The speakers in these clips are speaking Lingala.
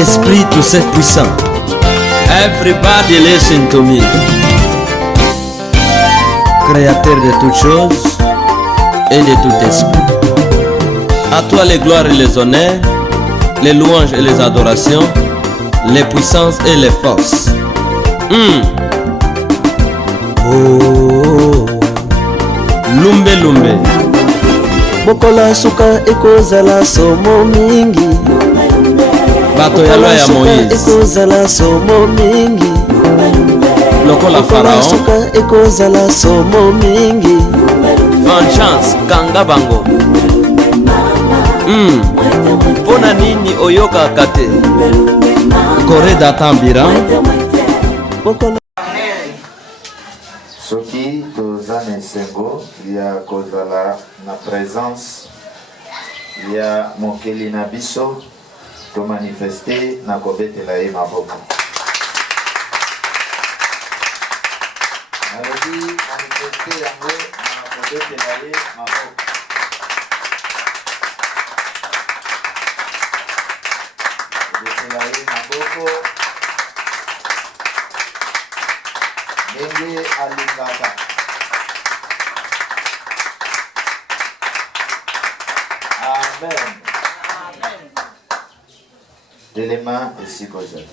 Esprit tout c'est puissant. Everybody listen to me. Créateur de toutes choses et de tout esprit. À toi les gloires et les honneurs, les louanges et les adorations, les puissances et les forces. Oh, lumbe lumbe. Mokola suka ekozala somo mingi. Bato ya loi ya Moïse ekozala somo mingi. Lokola Pharaon suka ekozala somo mingi. Vengeance kanga bango. Pona nini oyoka kate Corée d'Atambira. Soki tozana esengo ya kozala na présence ya mokeli na biso to manifester na kobetela ye maboko. Nalobi manifester yango na kobetela ye maboko. Kobetela ye maboko ndenge alingaka. Amen. L'élément ici causé.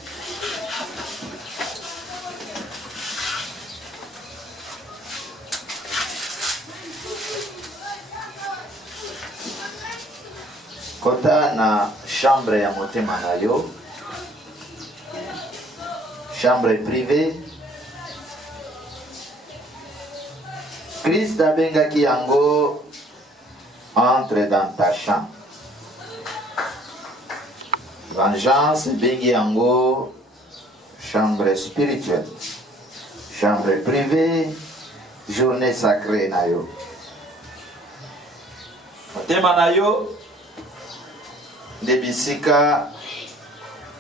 Kota na chambre ya motema na yo, chambre privée. Christ abengaki yango entre dans ta chambre. Vengeance bengi yango chambre spirituelle, chambre privée, journée sacrée na yo. Motema na yo nde bisika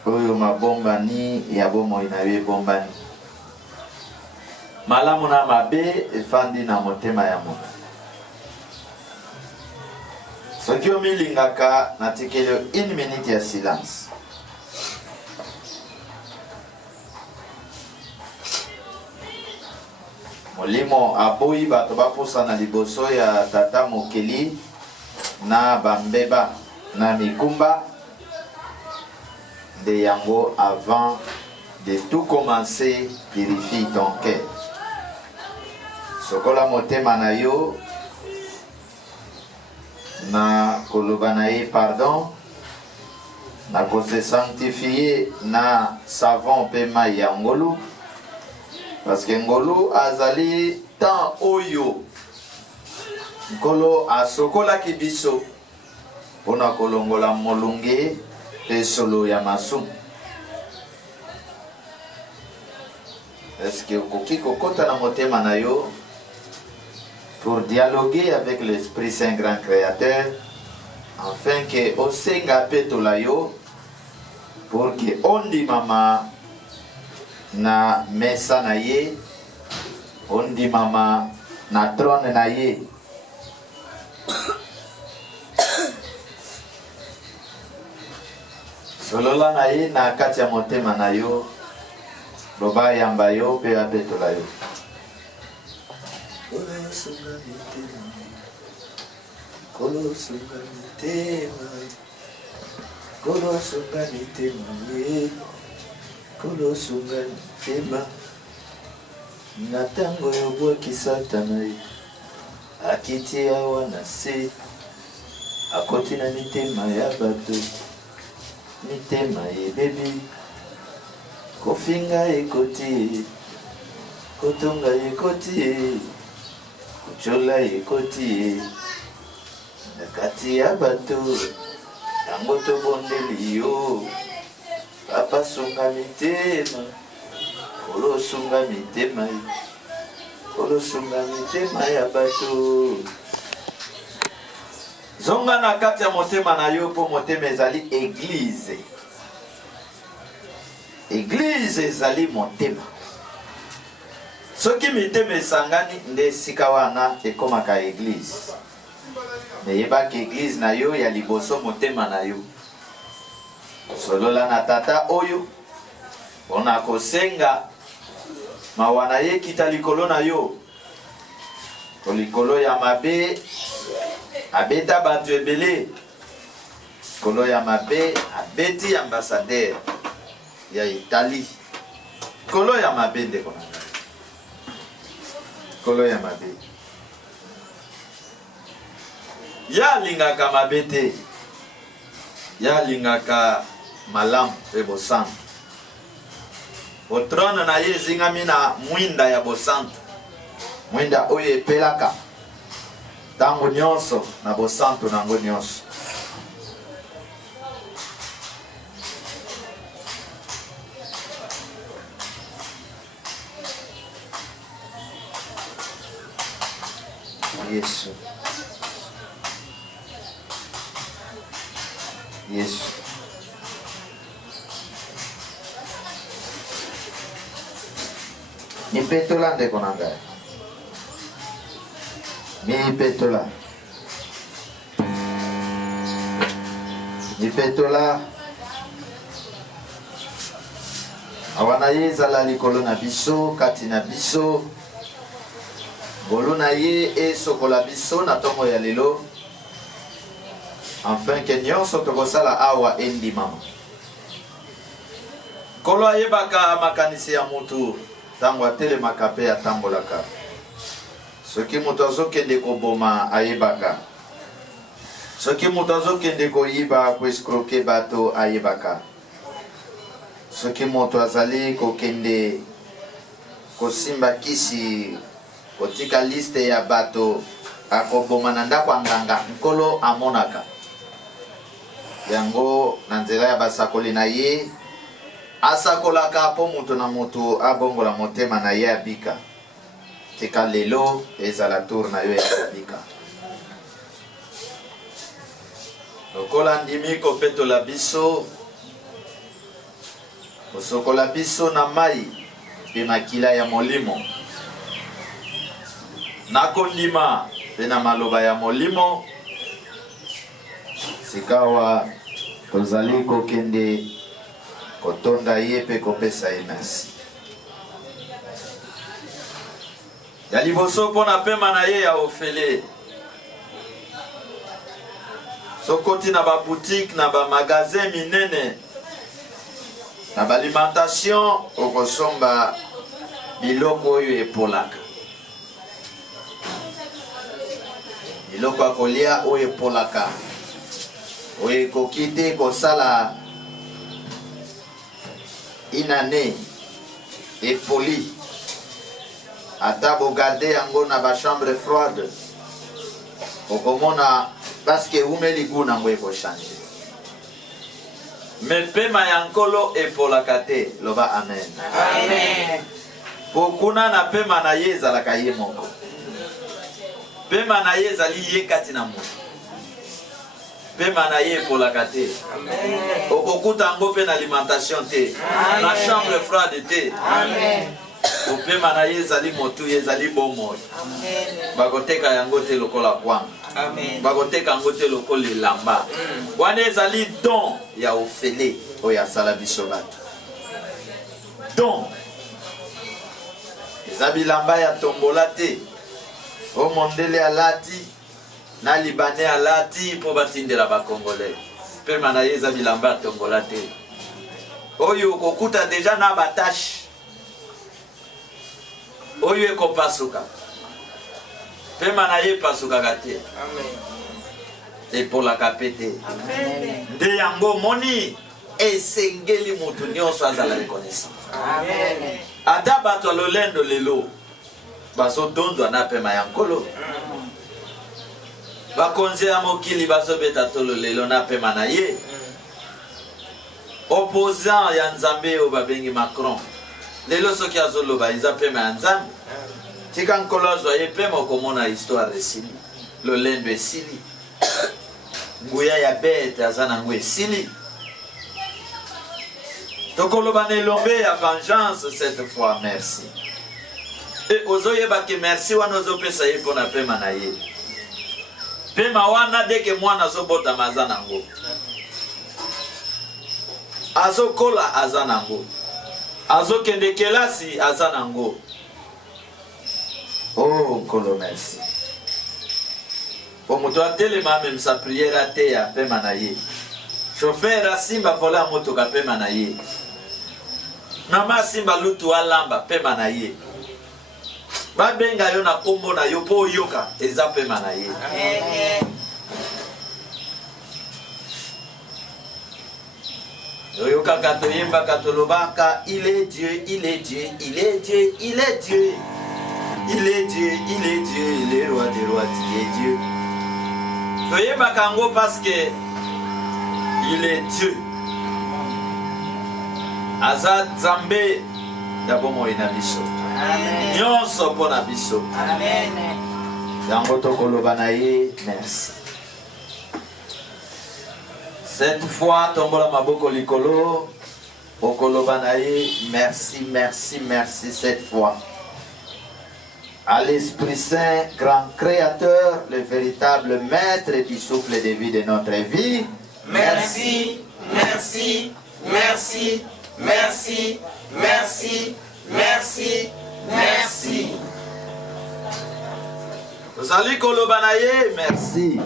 oyo mabombani ya bomoi na yo ebombani. Malamu na mabe efandi na motema ya moto. Soki omilingaka natikeli 1 minute ya silence. Molimo aboyi bato baposa na liboso ya tata mokeli na bambeba na mikumba de yango avant de tout commencer, purifie ton cœur. Sokola motema na yo na koloba na ye pardon, na ko se sanctifier na savon pe mai ya ngolu, parce que ngolu azali tant oyo nkolo asokola kibiso pona kolongola molunge pe solo ya masumu. Est-ce que koki kokota na motema na yo pour dialoguer avec l'Esprit Saint Grand Créateur, afin que osenga petola yo pour que ondi mama na mesa na ye, ondi mama na trône na ye. Solola na ye na kati ya motema na yo, loba yamba yo pe apetola yo. Kolo sunga mitema, kolo sunga mitema, kolo sunga mitema. Natango yobwaki Satana ye, akiti awa na se, akoti na mitema ya bato, mitema ebebi, kofinga ekoti, kotonga ekoti, kuchola ekoti, nakati ya bato, yango tobondeli yo, papa sunga mitema, kolo sunga mitema, kolo sunga mitema ya bato. Zonga na kati ya motema na yo po motema ezali église. Église ezali motema. Soki mitema esangani nde sika wana ekomaka église. Neyebaki église na yo ya liboso motema na yo. solola na tata oyo ona kosenga mawana ye kita likolo na yo likolo ya mabe abeta bato ebele likolo ya mabe abeti ambassadeur ya Italie likolo ya mabe ndeko na ngai likolo ya mabe ya alingaka mabe te ya alingaka malamu pe bosantu otrone na ye ezingami na mwinda ya bosantu mwinda oyo epelaka ntango nyonso na bosantu nango nyonso Yesu Yesu nipetola ndeko na ngai nipetola awana ye ezala likolo na biso kati na biso ngolu na ye esokola biso na ntongo ya lelo enfin ke nyonso tokosala awa endimama nkolo ayebaka makanisi ya mutu ntango atelemaka mpe atambolaka soki moto azokende koboma ayebaka soki moto azokende koyiba koeskroke bato ayebaka soki moto azali kokende kosimba kisi kotika liste ya bato akoboma na ndako anganga nkolo amonaka yango na nzela ya basakoli na ye asakolaka po moto na moto abongola motema na ye abika tika lelo ezala tour na yo ya kobika lokola ndimi kopetola biso kosokola biso na mai mpe makila ya molimo nakondima mpe na maloba ya molimo sikawa tozali kokende kotonda ye mpe kopesa ye merci ya liboso mpona pema na ye ya ofele sokoti na baboutique na bamagazin minene na baalimentation okosomba biloko oyo epolaka biloko ya kolia oyo epolaka oyo ekoki te kosala inane epoli ata bogarde yango na bachambre froide okomona paske umeli gu nango ekochange me pema ya nkolo epolaka te loba amen amen po kuna na pema na ye ezalaka ye moko pema na ye ezali ye kati na moto pema na ye epolaka te okokuta yango mpe na alimentation te na chambre froide te opema na ye ezali motu ye ezali bomoi bakoteka yango te lokola kwanga bakoteka yango te lokola elamba wana ezali don ya ofele oyo asala biso bato don eza bilamba ya tombola te o mondele alati na libanais alati mpo batindela bakongolais pema na ye eza bilamba ya tombola te oyo okokuta deja na batashe oyo ekopasuka pema na ye epasukaka te epolaka pe te nde yango moni esengeli motu nyonso azala reconnaissant ata bato lolendo lelo bazodondwa na pema ya nkolo bakonzi ya mokili bazobeta tolo lelo na pema na ye opposant ya nzambe oyo babengi Macron lelo soki azoloba eza pema ya nzambe tika nkolo azwa ye pema okomona histoire esili lolendo esili nguya ya bete aza nango esili tokoloba na elombe ya vengeance cette fois merci e ozoyebake merci wana ozopesa ye mpona pema na ye pema wana deke mwana azobotama aza nango azokola azanango, azokende kelasi azanango. Oh Nkolo merci. Pour moto atelema même sa prière à te ya pema na ye. Chauffeur asimba vola moto ka pema na ye. Mama simba lutu alamba pema na ye. Ba benga yo na kombo na yo po yoka eza pema na ye. Amen. Yoka katoyemba katolobaka, il est Dieu, il est Dieu, il est Dieu, il est Dieu. Il est Dieu, il est Dieu, il est roi des rois, il est Dieu. Toyemba kango parce que il est Dieu. Azad Zambe Yabomo inabiso. Amen. Nyonso pona biso. Amen. Yango tokoloba na ye, merci. Cette fois, tombola maboko likolo, okoloba na ye, merci, merci, merci cette fois. À l'Esprit Saint, grand créateur, le véritable maître du souffle de vie de notre vie. Merci, merci, merci, merci, merci, merci, merci. Tozali koloba na ye, merci.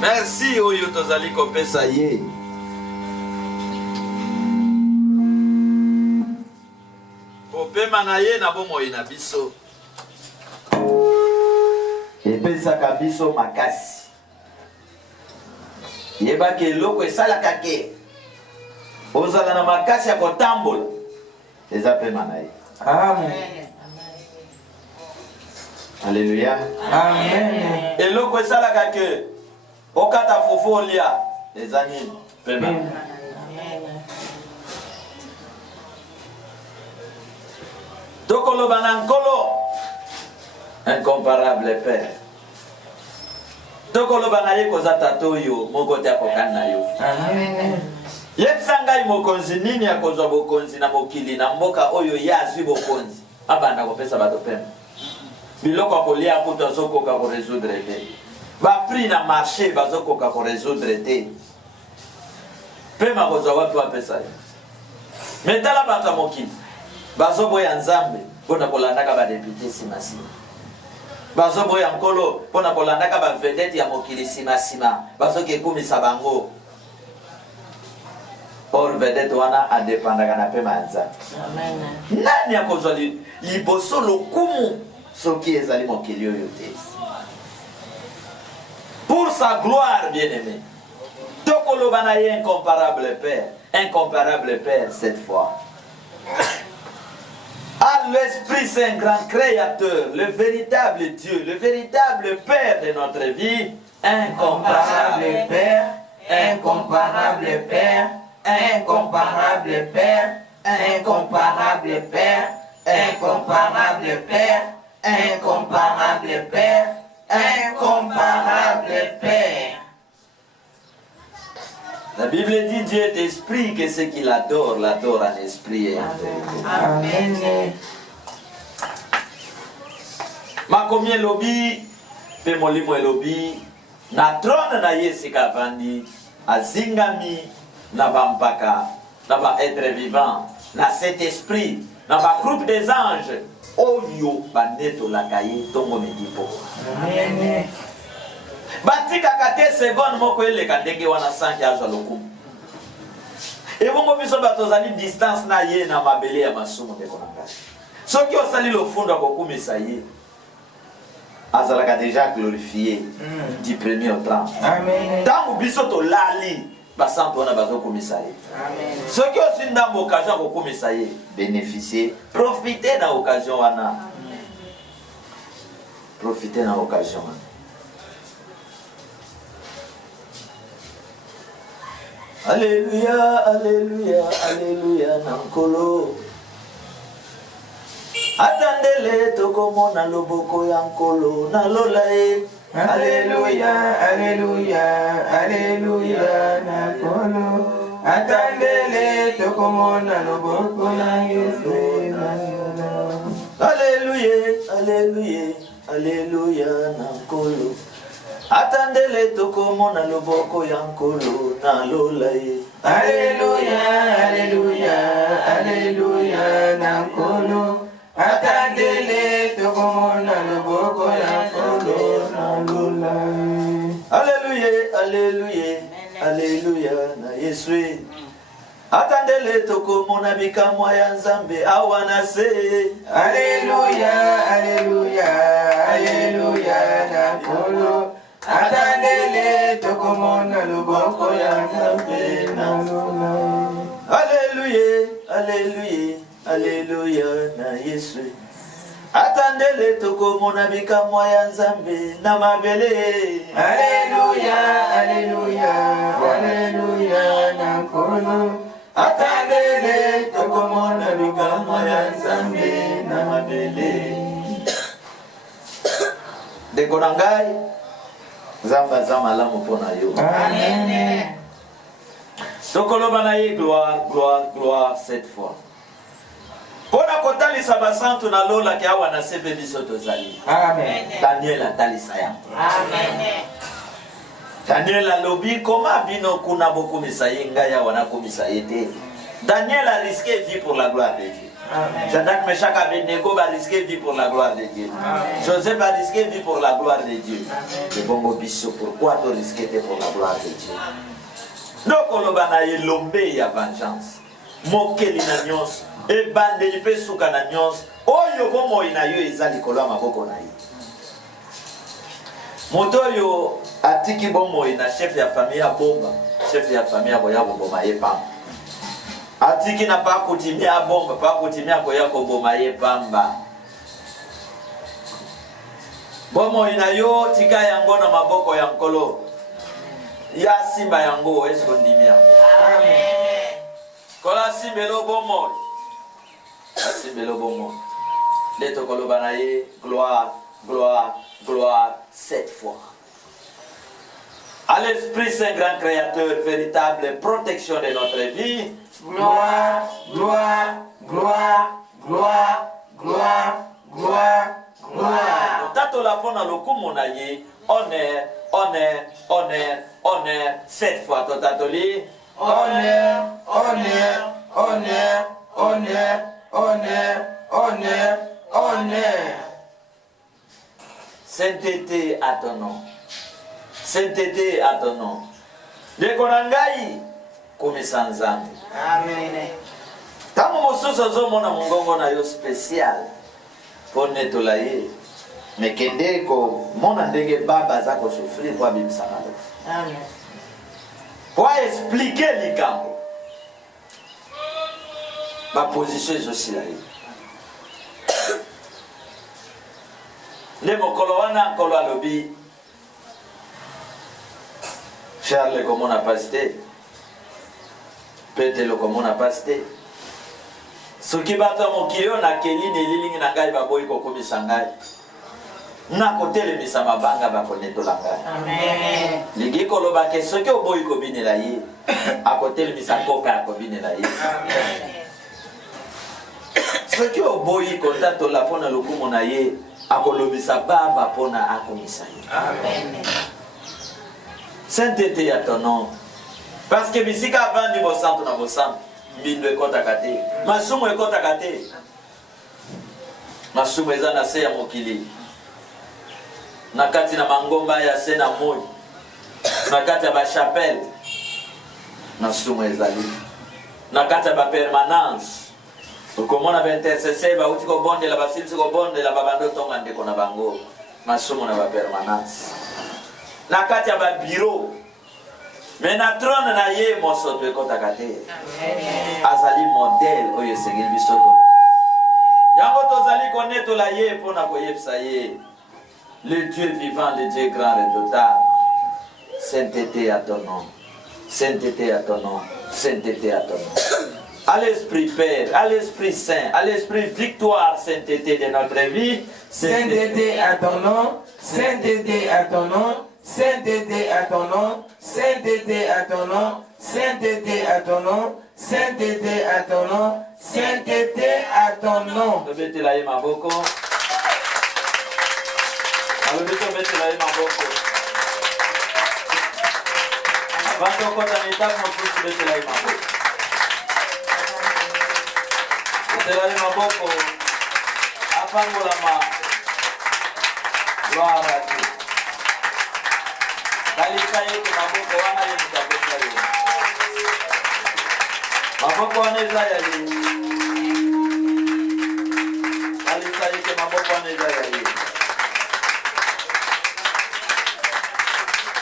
Merci oyo tozali kopesa ye. Popema na ye na bomoi na biso. Epesaka biso makasi. Yeba ke eloko esalaka ke ozala na makasi ya kotambola eza pema na ye. Amen. Alléluia. Amen. Eloko esalaka ke okata fofo olia eza nini pema. Tokoloba na Nkolo, incomparable Père. Tokoloba na ye koza tato yo moko te akokani na yo. Amen. Yebisa ngai mokonzi nini ya kozwa bokonzi na mokili na mboka oyo ye azwi bokonzi abanda kopesa bato pema. Biloko kolia kutu azokoka ko résoudre te. Bapri na marché bazokoka ko résoudre te. Pema kozwa wapi wapesa ye. Metala bato mokili. Bazobo ya Nzambe pona kolandaka ba député simasima. Bazobo ya Nkolo pona kolandaka ba vedette ya mokili simasima. Bazoke kumisa bango. Or vedette wana adepandaka na pema ya Nzambe. Amen. Nani akozwa liboso lokumu soki ezali mokili oyo te. Pour sa gloire bien-aimé. Tokoloba na ye incomparable Père cette fois. À l'Esprit Saint, grand créateur, le véritable Dieu, le véritable Père de notre vie, incomparable Père, incomparable Père, incomparable Père, incomparable Père, incomparable Père, incomparable Père, incomparable Père. La Bible dit Dieu est esprit, que ce qu'il adore, l'adore en esprit et en vérité. Amen. Makomi elobi, pe molimo elobi, na trône na yesika vandi, azingami, na bampaka, na ba être vivant, na cet esprit, na ba groupe des anges, oyo baneto la kaye, tongo medipo. Amen. Batika kate seconde moko eleka ndenge wana sanki azwa lokumu. Ebongo biso batozali distance na ye na mabele ya masumu ndeko na ngai. Soki osali lofundo akokumisa ye. Azalaka déjà glorifié du premier au 30. Amen. Tango biso to lali basanto wana bazokumisa ye. Amen. Soki osinda mo occasion akokumisa ye, bénéficier, profiter na occasion wana. Amen. Profiter na occasion wana. Alléluia, alléluia, alléluia, Nankolo. Attendez-le, tokomona loboko ya Nkolo, nalolae. Alléluia, alléluia, alléluia, Nankolo. Attendez-le, tokomona loboko ya Yesu. Alléluia, alléluia, alléluia, Nankolo. Attendez-le tokomona loboko ya nkolo na lola ye. Alléluia, alléluia, alléluia na nkolo. Attendez-le tokomona loboko ya nkolo na lola ye. Alléluia, alléluia, alléluia na Yesu. Attendez-le tokomona bikamwa ya Nzambe awa na se. Alléluia, alléluia, alléluia na nkolo. Attendez-le tokomona loboko ya Nzambe na lola ye. Alléluia, alléluia, alléluia na Yesu. Attendez-le tokomona bikamwa ya Nzambe na mabele. Alléluia, alléluia, alléluia na nkolo. Attendez-le tokomona bikamwa ya Nzambe na mabele. Ndeko na ngai Nzambe aza malamu mpona yo. Amen. Tokoloba na ye gloire, gloire, gloire cette fois. Pona kotalisa basantu na lola ke awa na sepe biso tozali. Amen. Daniel atalisa yango. Amen. Daniel alobi koma bino kuna bokomisa ye ngai awa nakomisa ye te. Daniel a risqué vie pour la gloire de Dieu. Shadrach, Meshach, Abednego a risqué vie pour la gloire de Dieu. Joseph a risqué vie pour la gloire de Dieu. Et bongo biso, pourquoi tu risqué pour la gloire de Dieu? Donc on a lombe ya vengeance. Mokeli na nyos, e bandeli pe suka na nyos. Oyo bomo ina yo ezali kolwa maboko na ye. Moto yo atiki bomo ina chef ya famille ya bomba, chef ya famille ya boya bomba ye pamba. Atiki na pa kutimia bomba, pa kutimia koya ko bomba ye pamba. Bomo ina yo tika yango na maboko ya nkolo. Ya simba yango esko ndimia. Amen. Kola simbelo bomo. Simbelo bomo. Leto koloba na ye gloire, gloire, gloire cette fois. À l'Esprit Saint, grand Créateur, véritable protection de notre vie. Gloire, gloire, gloire, gloire, gloire, gloire, gloire. Tato la pona lokumo na ye, honneur, honneur, honneur, honneur, cette fois totatoli. Honneur, honneur, honneur, honneur, honneur, honneur, honneur. Sainteté à ton nom. Sainteté à ton nom. Dekonangai komisa Nzambe. Amen. Tango mosusu azomona mongongo na yo spécial po netola ye. Mekende ko mona ndenge baba za ko souffrir kwa bimisa na yo. Amen. Pour expliquer likambo. Ma position est aussi là. Le mokolo wana kolo alobi. Charles comme on a passé. Petelo comme on a passé. Ce qui va dans mon kilo na keli ne lilingi na ngai baboyi ko komisa ngai. Na kotele misa mabanga ba koneto la ngai. Amen. Ligi kolo ba ke ce que oboyi ko binela ye. A kotele misa koka ko binela ye. Amen. Ce que oboyi ko tato la pona lokumo na ye. A kolobisa baba pona akomisa ye. Amen. Sainteté à ton nom. Parce que bisika avant ni bosanto na bosanto. Mbindo ekota kate. Masumu ekota kate. Masumu eza na se ya mokili. Na kati na mangomba ya se na moi. Na kati ya ba chapelle. Masumu ezali. Na kati ya ba permanence. Okomona ba intercesseur ba uti ko bonde la basili ko bonde la babando tonga ndeko na bango. Masumu na ba permanence. Na kati ya ba bureau. Mais na trône na ye moso to ekota kate. Azali modèle oyo sengeli bisoto. Yango tozali koneto la ye pona koyebisa ye. Le Dieu vivant, le Dieu grand redoutant. Sainteté à ton nom. Sainteté à ton nom. Sainteté à ton nom. À l'Esprit Père, à l'Esprit Saint, à l'Esprit victoire, sainteté de notre vie. Sainteté à ton nom, sainteté à ton nom, sainteté à ton nom, sainteté à ton nom, sainteté à ton nom, sainteté à ton nom, sainteté à ton nom. Tobetela ye maboko. Alobito betela ye maboko. Bato kota nitamu kuhusu betela maboko. Betela maboko. Apango la ma. Gloire à Dieu. Dalika yetu maboko wana yetu kabisa yetu. Maboko waneza yali. Dalika yetu maboko waneza yali.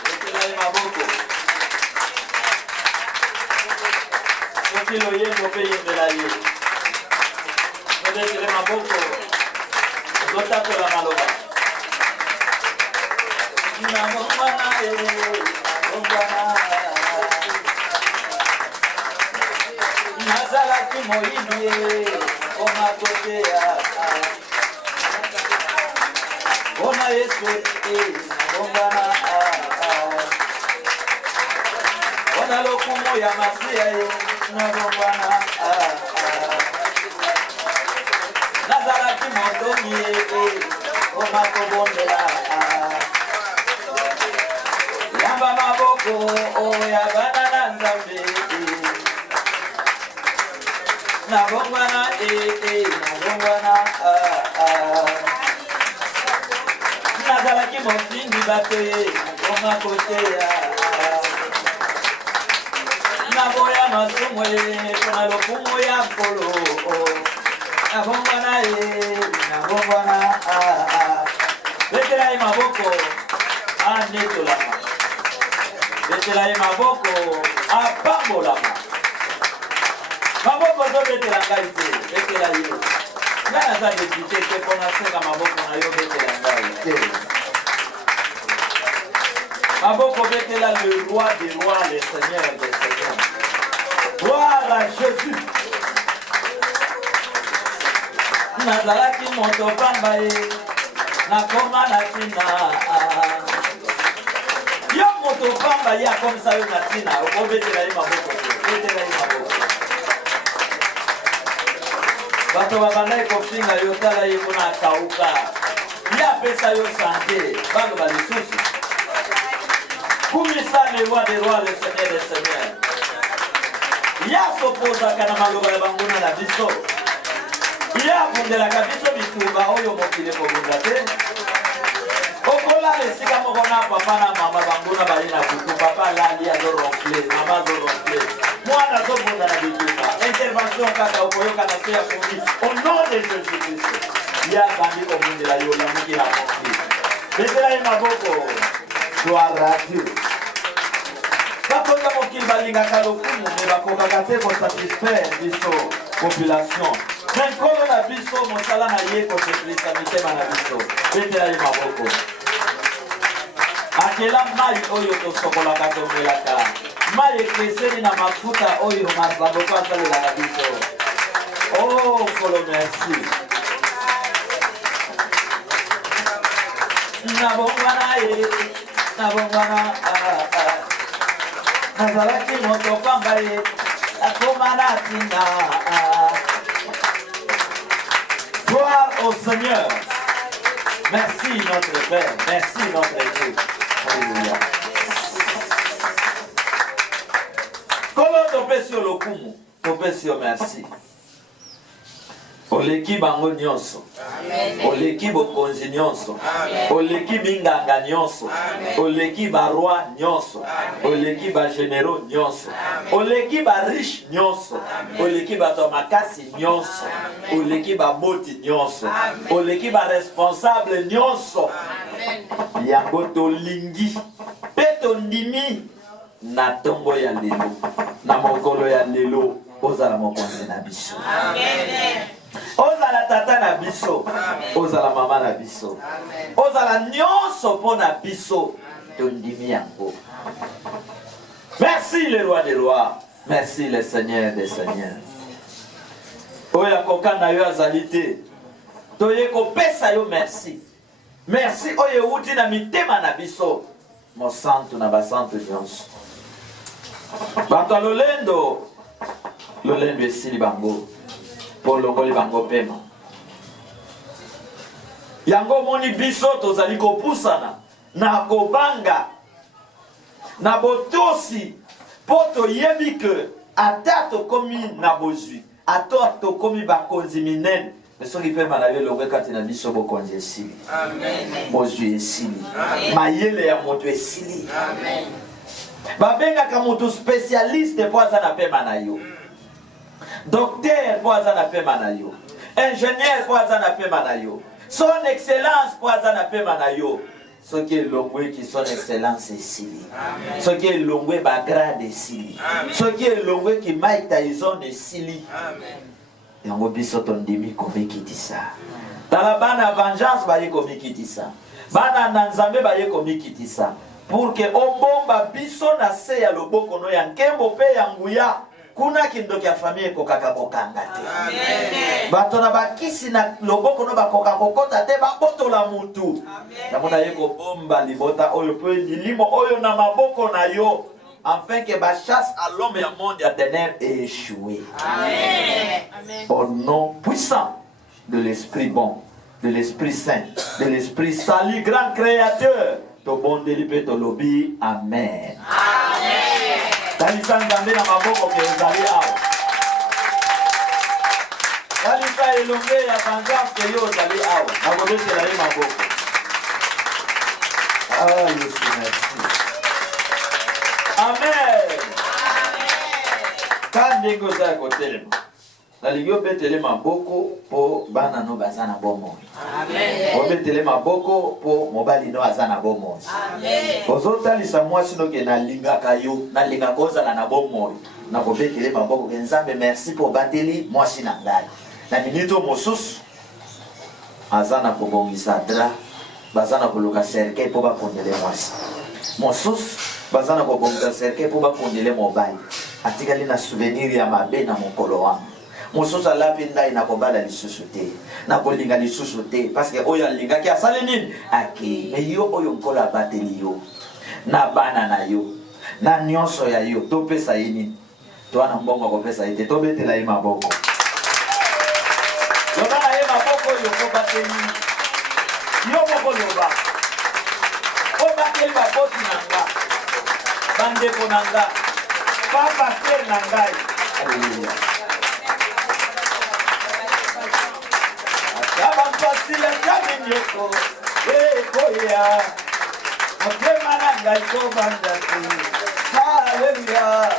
Betela maboko. Kilo yemo pe yembela yetu. Betela maboko. Dota tola maloba. Nabongwana nazala kimoyibi omakotea ona Yesu nabongwana ona lokumu ya Masia nabongwana nazala kimotongi omakobondela Yamba maboko oya banana nzambe Nabongwana nabongwana Nazalaki mofingi batoye Oma kotea Naboya masumwe Kona lokumo ya mpolo Nabongwana nabongwana Betela maboko Anetolama Betela maboko apambolama Maboko zo betela ngai te betela yo Ngana za député te pona senga maboko na yo betela ngai te Maboko betela le roi des rois le seigneur des seigneurs Gloire à Jésus Nazalaki moto pamba nakoma natina Yo moto pamba ya comme ça yo natina obetela maboko betela maboko Bato babandai kofinga yo tala yeko na kauka ya pesa yo santé bando ba lisusu Kumisa le roi des rois le seigneur des seigneurs Ya s'opposa kana maloba ya banguna na biso Ya bundela kabiso bitumba oyo mokile ko bundate Okola lesika moko na papa na mama banguna bali na kutu papa lali azo ronfle mama azo ronfle Mwana zo bunda na bitumba Intervention kaka okoyoka na seya kundi au nom de Jésus Christ Ya bandi ko bundela yo la muki na moki Betela maboko gloire à Dieu Bakoka mokili balingaka lokumu me bakokaka te kosatisfaire biso population Menkolo na biso mosala na ye koseplisa mitema na biso Betela maboko Akela mai oyo tosokolaka tomelaka Mai ekeseni na mafuta oyo maboko asalelaka biso Oh Kolo merci Nabongwana Nazalaki moto pamba akoma natina Gloire au Seigneur Merci notre Père Merci notre Dieu Alléluia Kolo topesi lokumu topesi merci Oleki bango nyonso Oleki bokonzi nyonso Oleki binganga nyonso Oleki baroi nyonso Oleki ba généraux nyonso Oleki ba riche nyonso Oleki ba tomakasi nyonso Oleki ba boti nyonso Oleki ba responsable nyonso Yango tolingi Peto ndimi na tombo ya lelo Na mokolo ya lelo Ozala mokonzi na biso Amen Ozala tata na biso Ozala mama na biso Ozala nyonso po na biso Tondimi yango Merci le roi des rois Merci le seigneur des seigneurs Oya kokana yo azalite Toye kopesa yo merci Merci oye uti na mitema na biso Mo santo na basanto nyonso Bata lolendo esili bango Pour longoli bango pema Yango moni biso tozali kopusana Na kobanga na botosi poto yebi que ata tokomi na bozwi ata tokomi bakonzi minene mais soki mpe na yo elongo kati na biso bokonzi esili bozwi esili mayele ya moto esili babengaka moto spécialiste mpo aza na pema na yo docteur mpo aza na pema na yo ingénieur mpo aza na pema na yo son excellence mpo aza na pema na yo soki elongweki son excellence esili soki elongwe bagrade esili soki elongweki Mike Tyson esili yango biso tondimi komikitisa tala bana vengeance baye komikitisa bana na nzambe baye komikitisa pour que obomba biso na se ya loboko no ya nkembo pe ya nguya kuna kindoki ya famille kokaka kokanga te bato na bakisi na loboko no bakoka kokota te babotola mutu namona ye kobomba libota oyo pe lilimo oyo na maboko na yo afin que ba chasse à l'homme et au monde à ténèbres ait échoué. Amen. Au nom puissant de l'Esprit bon, de l'Esprit Saint, de l'Esprit Sali, grand créateur, to bon délibé to lobby. Amen. Amen. Talisa nzambe na maboko ke ozali awa. Talisa elonge ya vengeance ke yo ozali awa. Nakobetela ye maboko. Ah, Yesu merci. Amen. Quand ndenge oza ya kotelema nalingi obetele maboko mpo bana no baza na bomoi. Obetele maboko mpo mobali no aza na bomoi. Ozotalisa mwasi no ke nalingaka yo nalingaka ozala na bomoi nakobetele maboko ke nzambe merci mpo bateli mwasi na ngai na minito mosusu aza na kobongisa dra baza na koluka cercueil mpo bakondele mwasi mosusu baza na kobongisa cercueil mpo bakondele mobali atikali na souvenir ya mabe na mokolo wangu mosusu alapi ndai na kobala lisusu te na kolinga lisusu te parce que oyo alingaki asali nini aki me yo oyo nkolo abateli yo na bana na yo na nyonso ya yo topesa ye nini towana mbongo kopesa ye te tobetela ye maboko loba na ye maboko oyo kobateli yo moko loba obateli baboti na nga bandeko na nga papa frère na ngai alleluya abampasila kaminyoko ekoya motema na ngai kobanda te alleluya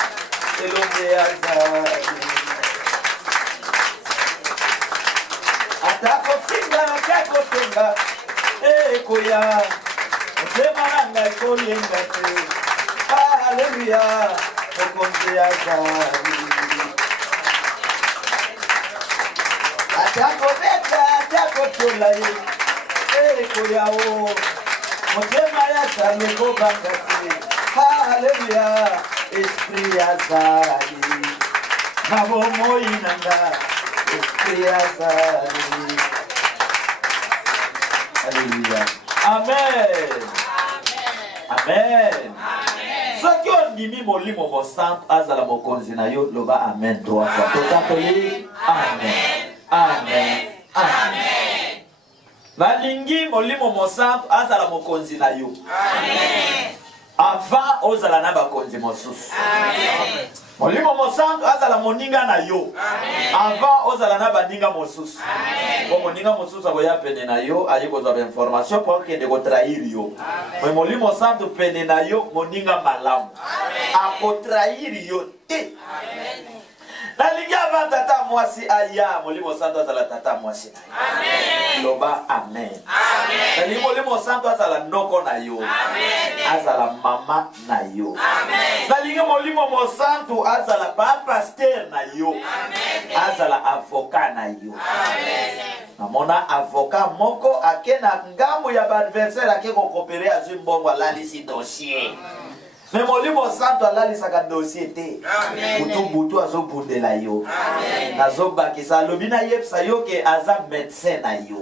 elonge ya zali atakofinga atakotenga ekoya motema na ngai koyenga te alleluya okonzi ya zali atakobeta atakotola ye ekoyao motema ya zali kobanga te alleluya esprit ya zali na bomoi nanga esprit ya zali alleluya amen amen soki ondimi molimo mosantu azala mokonzi na yo loba amen 3 fois totapeli amen amen amen balingi molimo mosantu azala mokonzi na yo amen avant ozala na bakonzi mosusu amen molimo mosantu azala moninga na yo avant ozala na baninga mosusu po moninga mosusu akoya pene na yo aye kozwa information po akende kotrahir yo me molimo santu pene na yo moninga malamu akotrahir yo te nalingi avant tata mwasi aya molimo santu azala tata mwasi na yo loba amen nalingi molimo santu azala ndoko na yo azala mama na yo nalingi molimo mosantu azala papaster na yo azala avocat na yo namona avocat moko ake na ngambo ya baadversaire ake kokopere azwi mbongo alalisi dossier me molimo santu alalisaka dossier te butu azobundela yo nazobakisa alobi nayebisa yo ke aza médecin na yo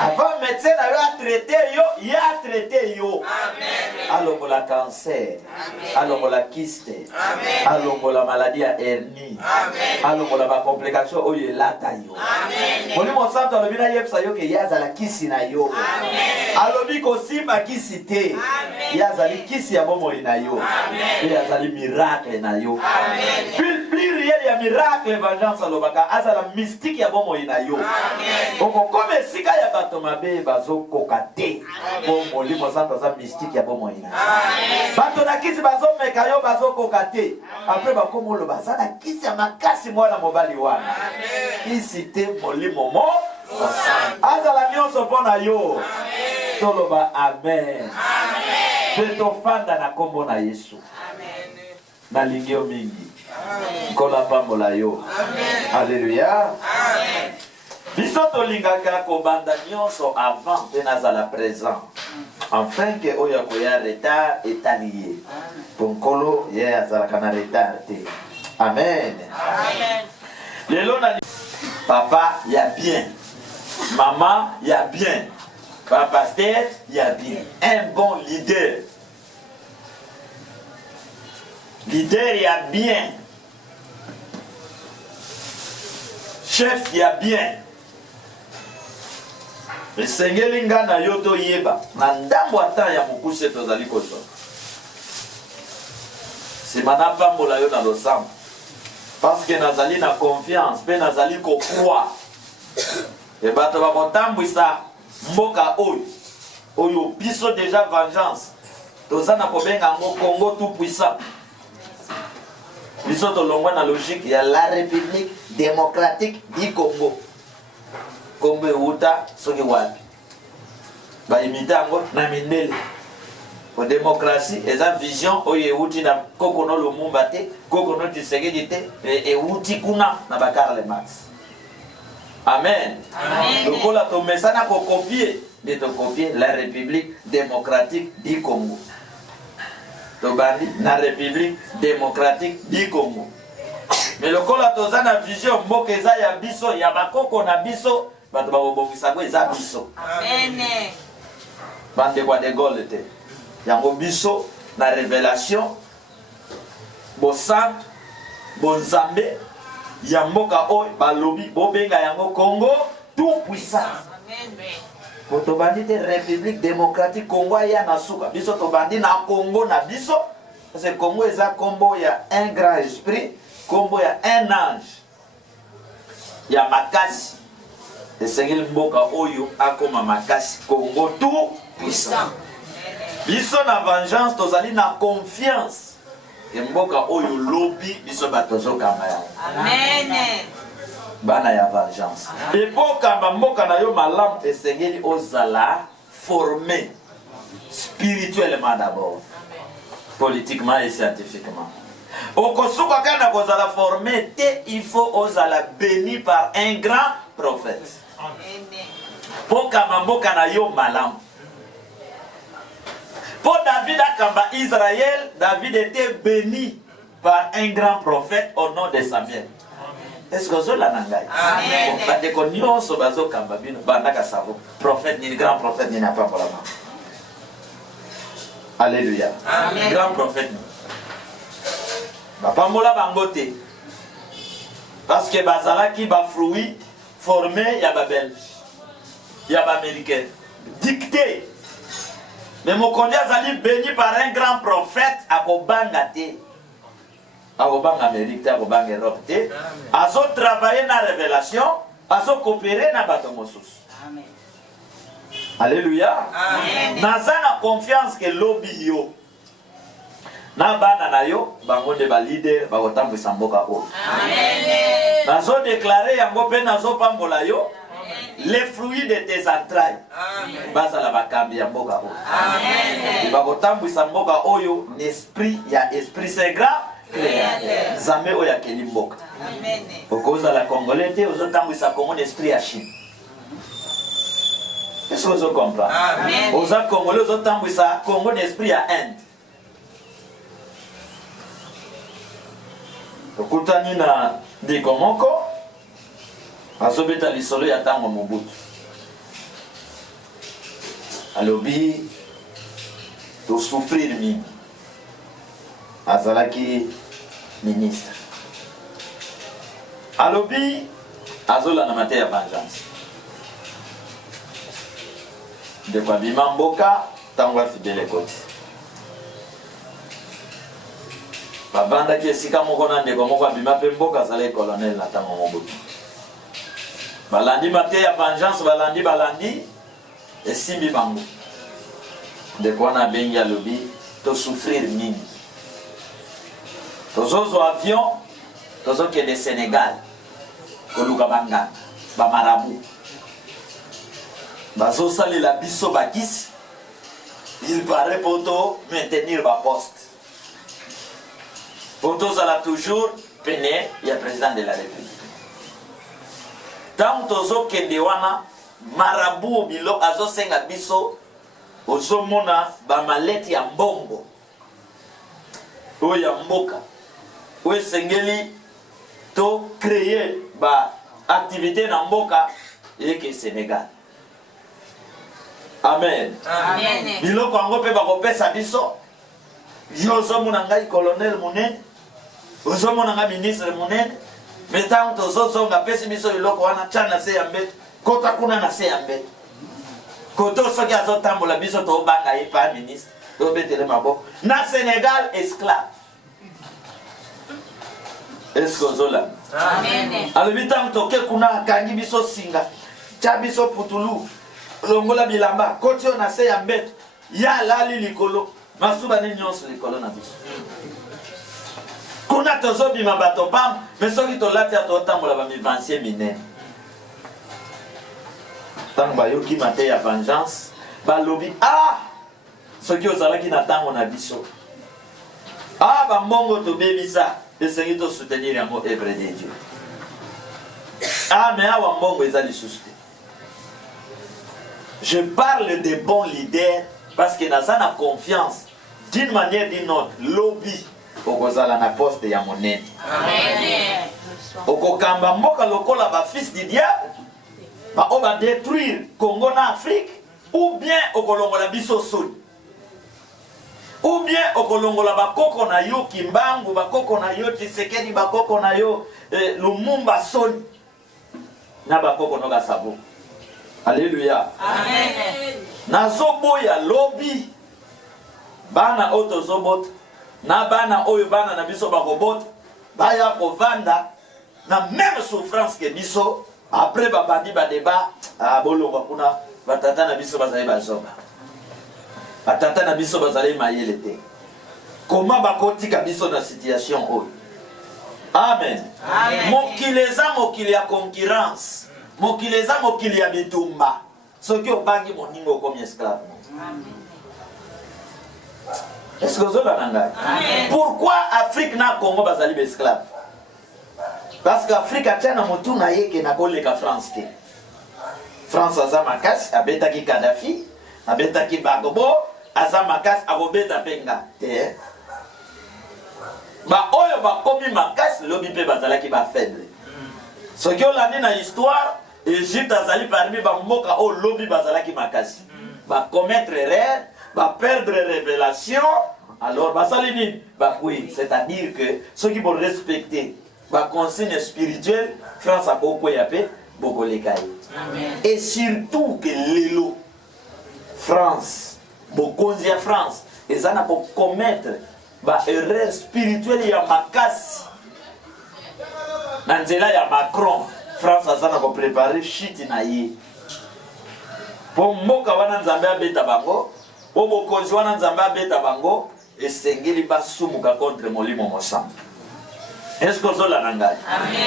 avant médecin na yo atraite yo ye atraite yo alongola cancer alongola kiste alongola maladie ya hernie alongola bacomplication oyo elata yo molimo santu alobi nayebisa yo ke ye azala kisi na yo alobi kosimba kisi te ye azali kisi ya bomo bomoi na yo. Et azali miracle na yo. Plus réel ya miracle vengeance alobaka azala mystique ya bomoi na yo. Comme sika ya bato mabe bazo kokate. Bon molimo santa za mystique ya bomoi na. Bato na kisi bazo meka yo bazo kokate. Après bakomo lo bazana kisi ya makasi mwana mobali wana. Kisi te molimo mo. Azala nyonso pona yo. Toloba amen. Petofanda na kombo na Yesu. Na lingio mingi. Kola pambola yo. Alléluia. Biso tolingaka kobanda nyonso avant te nazala présent. Enfin que oya koya retard etalié. Ponkolo ye azalaka na retard te. Amen. Lelo na papa ya bien. Maman ya bien. Papa pasteur ya bien. Un bon leader. Leader ya bien. Chef ya bien. Esengeli nga na yo to yeba na ndambo ata ya mokuse tozali kozo. Simana pambola yo na losambo. Parce que nazali na confiance, pe nazali ko croire. Et bato ba motambwisa mboka oyo biso déjà vengeance. Tozana kobenga ngo Congo tout puissant. Biso tolongwa na logique ya la République démocratique du Congo. Congo euta soki wapi. Ba imita ngo na mindele. Pour démocratie, eza vision oyo euti na Kokono Lumumba te, Kokono Tshisekedi te, euti kuna na ba Karl Marx. Amen. Donc on a commencé à copier la République démocratique du Congo. Tobandi la République démocratique du Congo. Mais le col a toza na vision mokeza ya biso ya bakoko na biso bato ba bobongisa ko eza biso. Amen. Bande kwa de Gaulle te. Yango biso na révélation bosan bonzambe ya mboka oy balobi bobenga yango Congo tout puissant. Amen. Tobandi te République démocratique Congo ya na suka biso tobandi na Congo na biso parce que Congo eza kombo ya un grand esprit, kombo ya un ange ya makasi. Esengeli mboka oyo akoma makasi Congo tout puissant. Biso na vengeance tozali na confiance. Mboka oyo lobi biso batozo kama. Amen. Bana ya vengeance. Epoka mboka na yo malamu esengeli ozala formé spirituellement d'abord, politiquement et scientifiquement. Okosuka kana kozala formé te, il faut ozala béni par un grand prophète. Amen. Poka mboka na yo malamu. Pour David Akamba Israël, David était béni par un grand prophète au nom de Samuel. Est-ce que vous avez l'anangaï? Amen. Parce que nous sommes bazo kamba bino bandaka savo. Prophète ni grand prophète ni n'a pas pour la main. Alléluia. Amen. Grand prophète. Papa mola bangote. Parce que bazala qui ba fruit formé ya ba belge. Ya ba américain. Dicté. Mais mon conduit azali béni par un grand prophète à Kobanga te. À Kobanga Amérique, à Kobanga Europe te. À so travailler dans la révélation, à so coopérer dans bato mosus. Amen. Alléluia. Amen. Nazana confiance que lobby yo. Na bana na yo, bangonde ba leader, ba kotambu samboka o. Amen. Nazo déclarer yango pe nazo pambola yo. Les fruits de tes entrailles. Amen. Basa la bakambi ya mboka o. Amen. Bakotambu samboka oyo l'esprit ya esprit saint grand créateur. Zame oya keli mboka. Amen. Okoza la congolais te ozotambu sa Congo l'esprit ya Chine. Est-ce que vous comprenez? Amen. Oza congolais ozotambu sa Congo l'esprit ya Inde. Okutani na dikomoko azobeta lisolo ya tango Mobutu. Alobi to souffrir mingi. Azalaki ministre. Alobi azola na mate ya vengeance. De kwa bima mboka tango afidele koti. bavanda ki esika moko na ndeko moko abima pe mboka azali colonel na tango mobutu balandi mate ya vengeance balandi esimbi bango ndeko wana abengi alobi tosouffrir mingi tozozwa avion tozokende Sénégal koluka banganga bamarabu bazosalela biso bakisi il paraît pour maintenir ba poste pour tozala toujours pene ya président de la République tant tozokende wana marabu bilo azosenga biso ozomona bamaleti ya mbongo oyo ya mboka oyo esengeli to créer ba activité na mboka eke Sénégal. Amen. Amen. Biloko yango pe bakopesa biso yo ozomona ngai colonel monene ozomona ngai ministre monene metango tozozonga pesi biso biloko wana chana se ya mbeto kota kuna na se ya mbeto koto soki azotambola biso tobanga ye pa ministre tobetele maboko na Sénégal esclave. Est-ce que ozola? Amen. Alobi tango toke kuna akangi biso singa tia biso putulu longola bilamba koti na se ya mbeto ya lali likolo masuba ni nyonso likolo na biso kuna tozobima bato pam mais soki tolati atotambola bamivansie minene tango bayoki mate ya vengeance balobi soki ozalaki na tango na biso bambongo tobebisa esengi tosoutenir yango œuvre de Dieu mais awa mbongo eza lisusu te. Je parle de bons leaders parce que nous avons confiance d'une manière ou d'une autre. Lobby okozala na poste ya monene. Amen. Okokamba mboka lokola ba fils du diable ba oba détruire Congo na Afrique ou bien okolongola biso soni. Ou bien okolongola bakoko na yo Kimbangu bakoko na yo Tshisekedi bakoko na yo Lumumba soni na bakoko no gasabo. Alléluia. Amen. Nazobo ya lobby bana oto zobot na bana oyo bana na biso bakobot baya kovanda na même souffrance que biso après babandi ba débat bolonga kuna batata na biso bazali bazoba batata na biso bazali mayele te comment bakotika biso na situation oyo. Amen. Amen. Mokileza mokili ya concurrence mokileza mokili ya bitumba soki obangi moningo comme esclave. Est-ce que vous avez? Pourquoi Afrique na Congo bazali esclave? Parce qu'Afrique a tient motu na yeke na koleka France te. France aza makasi abetaki Kadhafi abetaki Bagbo aza makasi akobeta penga te. Ba oyo bakomi makasi lobi pe bazalaki ba faible. Soki olandi na histoire Égypte azali parmi ba mboka o lobi bazalaki makasi ba commettre erreur ba perdre révélation alors basali nini ba oui c'est-à-dire que ceux qui vont respecter ba consigne spirituelle France a beaucoup yape beaucoup les et surtout que lelo France beaucoup de France et ça n'a pas commettre ba erreur spirituelle ya makasi nanzela ya Macron France a sana ko préparer shit na ye. Po mboka wana nzambe abeta bango, po bokonzi wana nzambe abeta bango, esengeli basumuka contre molimo mosamba. Est-ce que zola nangai?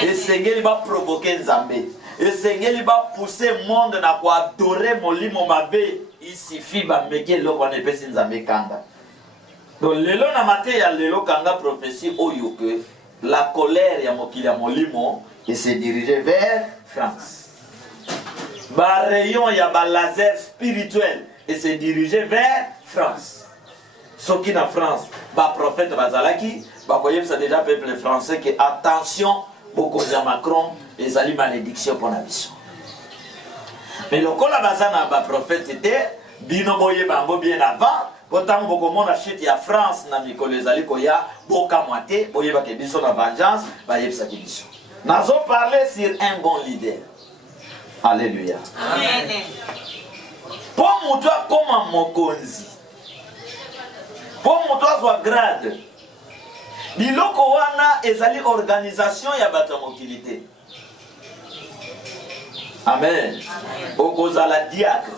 Esengeli ba provoquer nzambe. Esengeli ba pousser monde na ko adorer molimo mabe, il suffit ba meke loko na pesi nzambe kanga. Donc lelo na mate ya lelo kanga prophétie oyo que la colère ya mokili ya molimo et se diriger vers France. Ba rayon ya ba laser spirituel et se diriger vers France. Soki na France, ba prophète bazalaki, ba koyebsa déjà peuple français que attention beaucoup de Macron les ali malédiction pour la biso. Mais lokola bazana ba prophète était bino boye bango bien avant. Pourtant, beaucoup de chute ya France na mikolo ezali koya boka moité boye ba ke biso na vengeance ba yebsa ki biso. Nous allons parler sur un bon leader. Alléluia. Amen. Pour moi, comme mon konzi. Pour moi, soit grade. biloko wana ezali organisation ya bato ya mokili. Amen. Okozala diacre,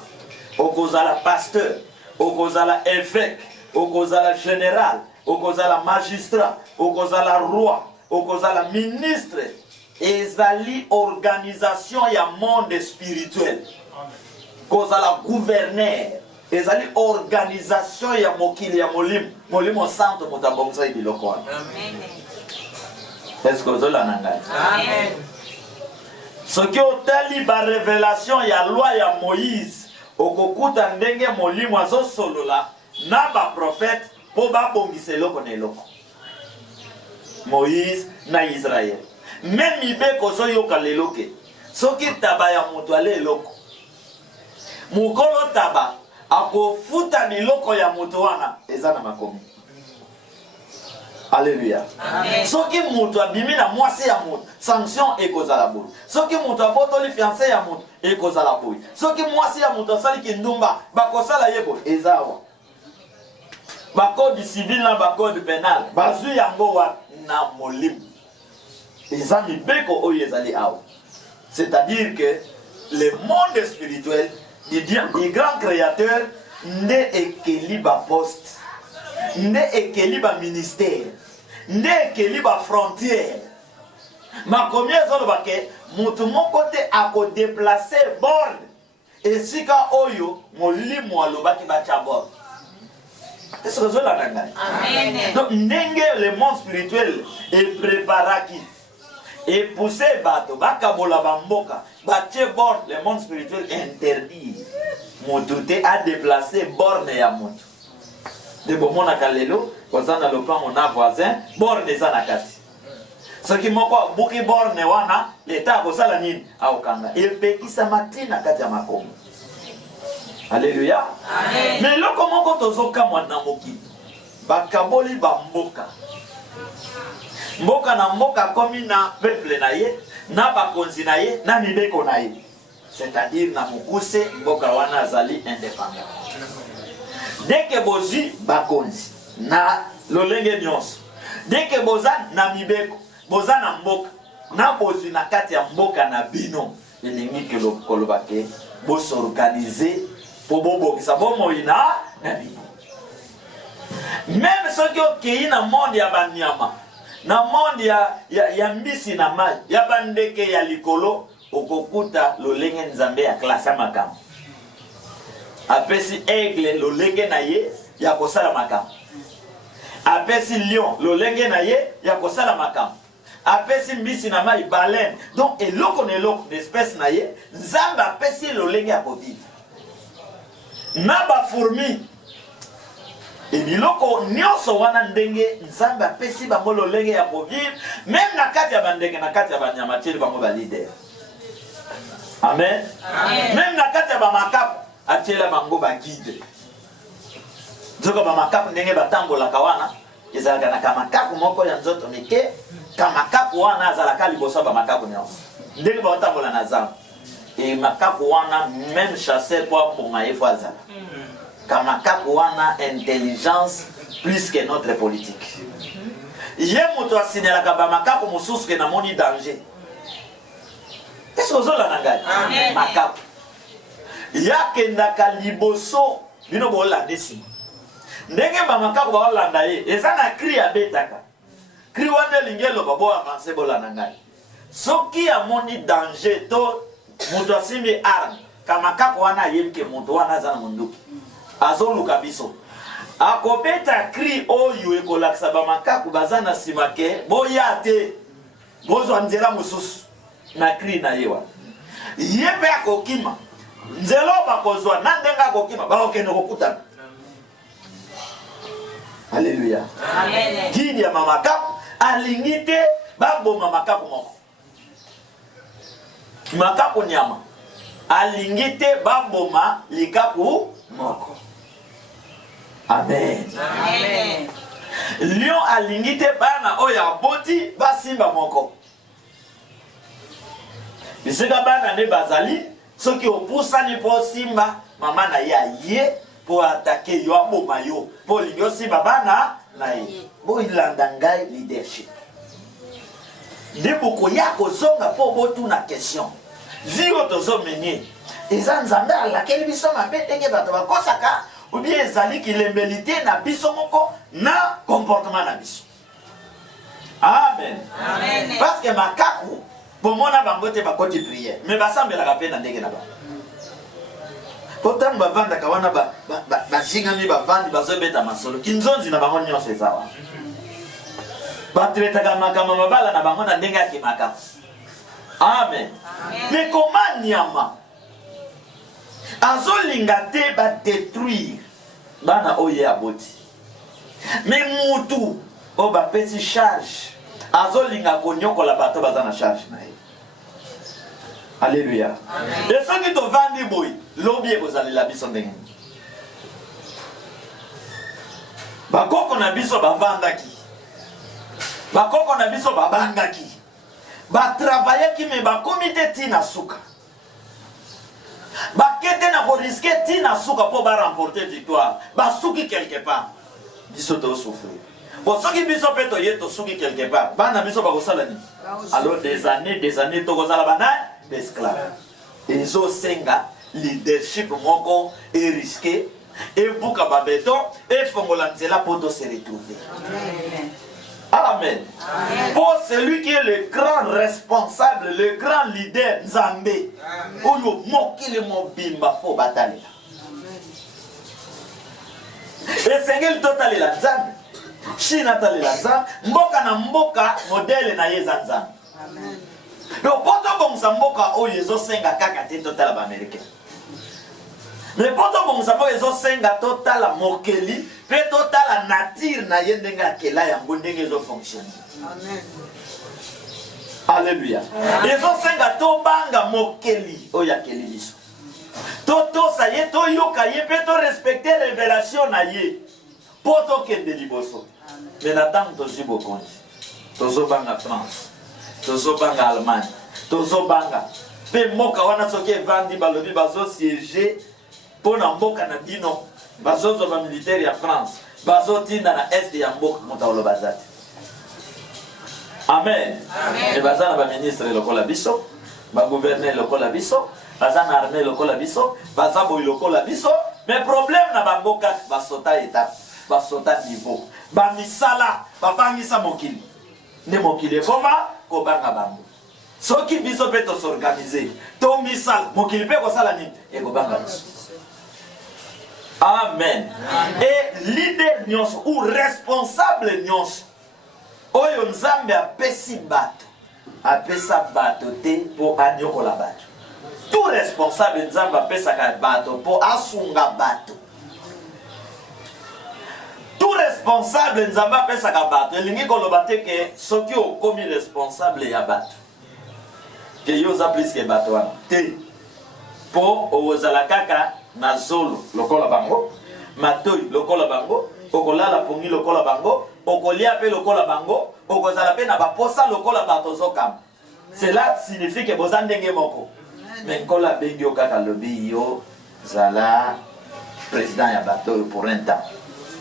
okozala pasteur, okozala évêque, okozala général, okozala magistrat, okozala roi, okozala ministre. Ezali organisation ya monde spirituel. Okozala gouverneur. Ezali organisation ya mokili ya molimo santo motabongsa biloko wana. Est-ce que ozola nanga? Amen. Soki otali ba révélation ya loi ya Moïse, okokuta ndenge molimo azosolola na ba prophète po babongisa eloko na eloko. Moïse na Israël. Même mibeko zoyoka leloke. Soki taba ya moto ale eloko. Mukolo taba akofuta biloko ya moto wana eza na makomi. Alléluia. Amen. Soki moto abimi na mwasi ya moto, sanction ekozala boy. Soki moto abotoli fiancé ya moto, ekozala boy. Soki mwasi ya moto asali kindumba, bakosala yebo ezawa. Ba code civil na ba code pénal, bazu yango wa na molimo. Eza mibeko oyo ezali awa. C'est-à-dire que le monde spirituel du grand créateur nde ekeli ba poste, nde ekeli ba ministère, nde ekeli ba frontière. Makomi ezoloba ke mutu moko te ako déplacer borne esika oyo molimo alobaki bacha borne. Est-ce que vous avez entendu? Amen. Donc ndenge le monde spirituel est préparé et poussé bato bakabola bamboka batie borne, le monde spirituel interdit motoute à déplacer borne ya moto. De bomona kalelo kozana lopango na voisin borne eza na kati. Soki moko buki borne wana leta kosala nini aokanga epekisa matina kati ya makomo. Alléluia. Amen. Mais loko moko tozoka mwana moki bakaboli bamboka. Mboka na mboka komi na peuple na ye, na bakonzi na ye, na mibeko na ye. C'est-à-dire na mukuse mboka wana azali indépendant. Dès que bozi bakonzi na lolenge nyonso. Dès que boza na mibeko, boza na mboka, na bozi na kati ya mboka na bino, elingi ke kolobake bo s'organiser pour bobokisa bomo ina na bino. Même ceux qui okei na monde ya banyama, na monde ya mbisi na mai, ya bandeke ya likolo, okokuta lolenge nzambe ya klasa makamo. Apesi aigle lolenge na ye ya kosala makamo. Apesi lion lolenge na ye ya kosala makamo. Apesi mbisi na mai baleine. Donc eloko na eloko d'espèce na ye, nzambe apesi lolenge ya kovivre. Na ba fourmi ebiloko nyonso wana ndenge nzambe apesi bango lolenge ya kovivre, même na kati ya bandenge na kati ya banyama tieli bango ba leader. Amen. Amen. Même na kati ya ba makapu atiela bango ba guide. Zoko ba makapu ndenge batambola kawana ezalaka na kamakapu moko ya nzoto mike, kamakapu wana azalaka liboso ba makapu nyonso. Ndenge batambola na zamba. Et makapu wana même chasseur pour maïfo azala. Kamakapu wana intelligence plus que notre politique. Yé moto asignala ka makapu mususu ke na moni danger. Est-ce que vous avez nangani? Makapu. Yake ndaka liboso bino bola desima. Ndenge ba makapu ba olanda ye, eza na cri abetaka. Cri wana lingelo ba bo avancer bola nangani. Soki a moni danger to moto asimbi arme, kamakapu wana yebike moto wana za na munduki. Azoluka biso. Akobeta cri oyo ekolakisa ba makapu bazana simake boya te. Bozo nzela mususu na cri na yewa. Yepe akokima. Nzelo bakozwa na ndenga akokima ba okende kokutana. Alléluia. Amen. Kidi ya mamakapu alingite babo mamakapu moko. Makapu nyama alingite baboma likapu moko. Amen. Amen. Lion alingite bana oya boti basimba moko. Bisika bana ne bazali soki opusa ni po simba mama na ya ye pour attaquer yo aboma yo pour lingo si babana na ye bo ilanda ngai leadership de boko ya kozonga po botu na question zio tozo menye eza nzambe alakeli biso mabe ndenge bato bakosaka ou bien ezali kilembelite na biso moko na comportement na biso. Amen. Amen. Parce que makaku bomona bango te bakoti prière mais basambelaka pe na ndenge na ba pourtant bavanda kawana bashingami bavandi bazobeta masolo kinzonzi na bango nyonso ezawa batretaka makambo mabala na bango na ndenge ya kimaka. Amen. Mais comment nyama azolinga te badétruire bana oye aboti mais mutu o bapesi charge azolinga konyokola bato baza na charge na ye. Alléluia. Et ceux qui te vendent boy lobi ekozala biso ndenge bakoko na biso bavandaki bakoko na biso babangaki batravaillaki me bakomite tina suka bakete na risque tina suka pour remporter victoire basuki quelque part biso to souffrir bon soki biso peto yeto suki quelque part bana biso bakosala ni alors des années to kozala bana d'esclaves ezo senga leadership moko est risqué et buka babeton et fongola nzela pour to se retrouver. Amen. Amen. Pour celui qui est le grand responsable, le grand leader, Nzambe. Oyo moki le mobimba fo batale. Et sengel total la Nzambe. China tale la Nzambe. Mboka na mboka modèle na yeza Nzambe. Amen. Donc poto bon mboka oyo ezo senga kaka te total ba américain. Mais poto bon mboka ezo senga total mokeli. Mais total la nature na yendenga kela ya mbondenge zo fonctionne. Amen. Alléluia. Ezo senga to banga mokeli oya keli biso. To sa ye to yoka ye pe to respecter révélation na ye. Poto kende liboso. Mais natang to jibo konji. Tozo banga France. Tozo banga Allemagne. Tozo banga. Pe moka wana soke vandi balobi bazo siéger pour na mboka na bino. Bazozo ba militaire ya France. Bazotinda na est ya mboka mutaolo bazati. Amen. Amen. Et bazana ba ministre lokola biso, ba gouverneur lokola biso, bazana armée lokola biso, bazabo lokola biso, mais problème na bamboka basota étape, basota niveau. Ba misala, ba bangisa mokili. Ne mokili boma ko banga bango. Soki biso peto s'organiser, to misala, mokili pe ko sala nini? E ko banga biso. Amen. Amen. Et leader nyonso ou responsable nyonso oyo Nzambe apesi bato apesa bato te po anyokola bato. Tout responsable Nzambe apesaka bato po asunga bato. Tout responsable Nzambe apesaka bato elingi koloba te ke soki okomi responsable ya bato ke yoza plus ke bato wana te po ozala kaka na zolo lokola bango matoi lokola bango okolala pongi lokola bango okolia pe lokola bango okozala pe na baposa lokola bato zokam. Cela signifie que bozan ndenge moko mais kola bengi okaka lobi yo zala président ya bato pour un temps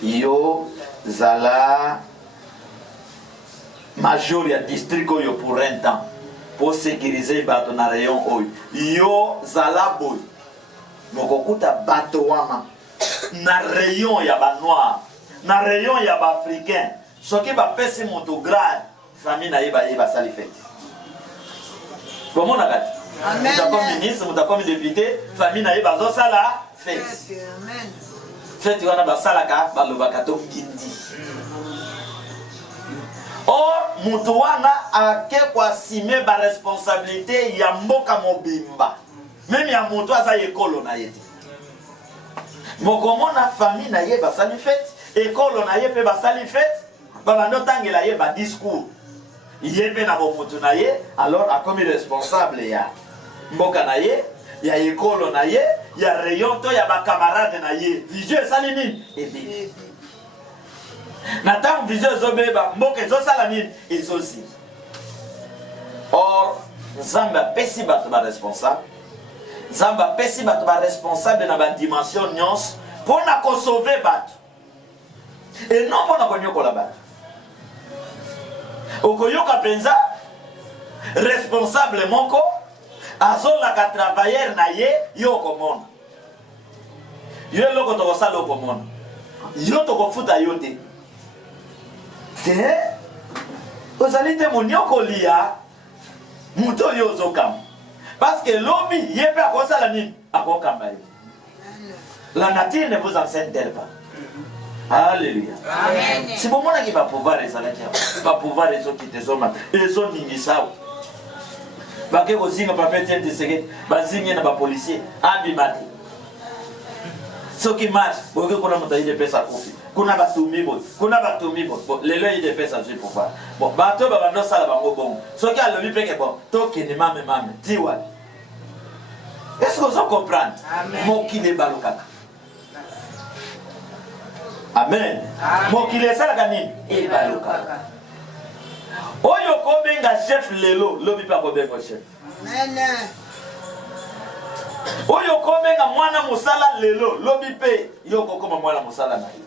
yo zala major ya district oyo pour un temps pour sécuriser bato na rayon oyo yo zala boy mokokuta bato wana na rayon ya ba noir na rayon ya ba africain soki ba pesi moto grade famille na yeba sali fête bomona kati amen comme ministre muta comme député famille na yeba zo sala fête amen fête wana ba salaka ba lobaka to ngindi or moto wana ake kwa sime ba responsabilité ya mboka mobimba même ya moto aza ekolo na yete mokomona famille na ye basali fête ekolo na ye pe basali fête babando tangela ye ba discours ye pe na moto na ye alors a comme responsable ya mboka na ye ya ekolo na ye ya rayon to ya ba camarade na ye vision sali nini ebe na tant vision zobeba mboka zo sala nini ezosi or Nzambe pesi bato ba responsable Nzambe pesi bato ba responsable na ba dimension nyonso pour na sauver bato et non pour na konyokola bato. Okoyoka penza responsable moko azola ka travailleur na ye yo komona yo loko to sala komona yo to kofuta yo te ozali te monyokolia muto yo zokam parce que lobi ye pe akosala nini akokamba ye. La nature ne vous enseigne d'elle pas. Alléluia. Amen. Si vous voulez qu'il va pouvoir les aller, va pouvoir les autres qui te sont mal, les autres qui sont va que vous signez papier de sécurité, va signer dans les policiers, abimati. Ce qui marche, vous voyez qu'on a monté des personnes à profit. Qu'on a battu mibot, qu'on a battu mibot. Les lois des personnes à pouvoir. Bon, bateau va vendre ça là-bas bon. Ce qui a le mieux que bon, toki ni mame mame, tiwa. Est-ce que vous comprenez? Mon qui n'est pas le caca. Amen. Mon qui est ça la gagne et pas le caca. Oyo kobenga chef lelo, lobi pa kobenga chef. Amen. Oyo kobenga mwana musala lelo, lobi pe yoko koma mwana musala na ye.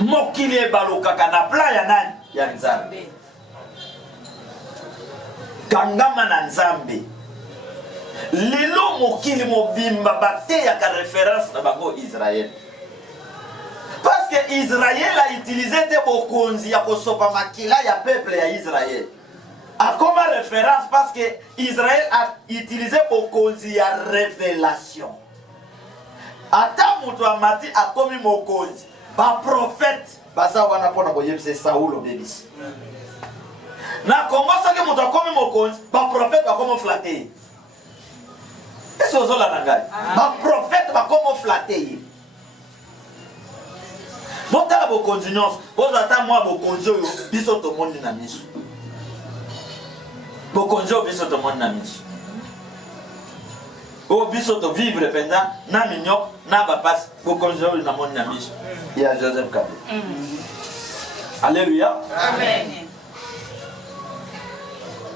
Amen. Mokili e balokaka na plan ya nani? Ya Nzambe. Kangama na Nzambe. Lelo mokili mobimba bate ya ka référence na bango Israël. Parce que Israël a utilisé des bokonzi ya kosopa makila ya peuple ya Israël. A comme référence parce que Israël a utilisé bokonzi ya révélation. Ata mutu amati a komi mokonzi ba prophète basa wana pona boyebse Saulo bebisi. Na Congo soki mutu akomi mokonzi ba prophète ba komo flatter. Est-ce que vous avez ba prophète ba komo flatter. Bon tala bo continuance, vous attendez moi bo konjo yo biso to moni na miso. Bo konjo biso to moni na miso. O biso to vivre pendant na minyok na ba passe bo konjo na moni na miso. Il y a Joseph Kabila. Alléluia. Amen.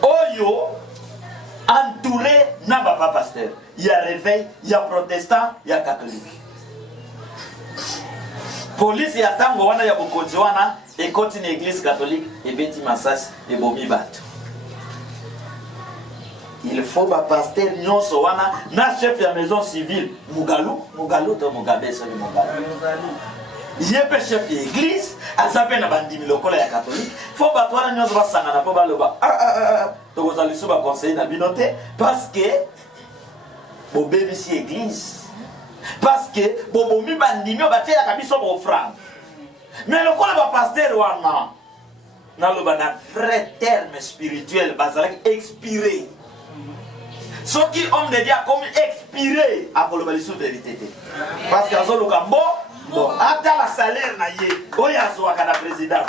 Oyo entouré na ba pasteur. Il y a réveil, il y a protestant, il y a catholique. Police ya tango wana ya bokonzi wana et continue l'église catholique et beti masasi et bomi bato. Il faut ba pasteur nyonso wana na chef ya maison civile Mugalu to Mugabe so Mugalu. Yepe chef ya église azape na bandimi lokola ya catholique. Faut ba twana nyonso ba sangana po ba loba to kozali so ba conseiller na binote parce que bo bébé si église. Parce que bobomi bandimi batie ya kabiso bo offrande. Mais le quoi ba pasteur wana na loba na vrai terme spirituel bazalaki expiré. Ce qui homme de Dieu comme expiré à koloba liso vérité. Parce que azo luka bon ata la salaire na ye oya zo akana présidence.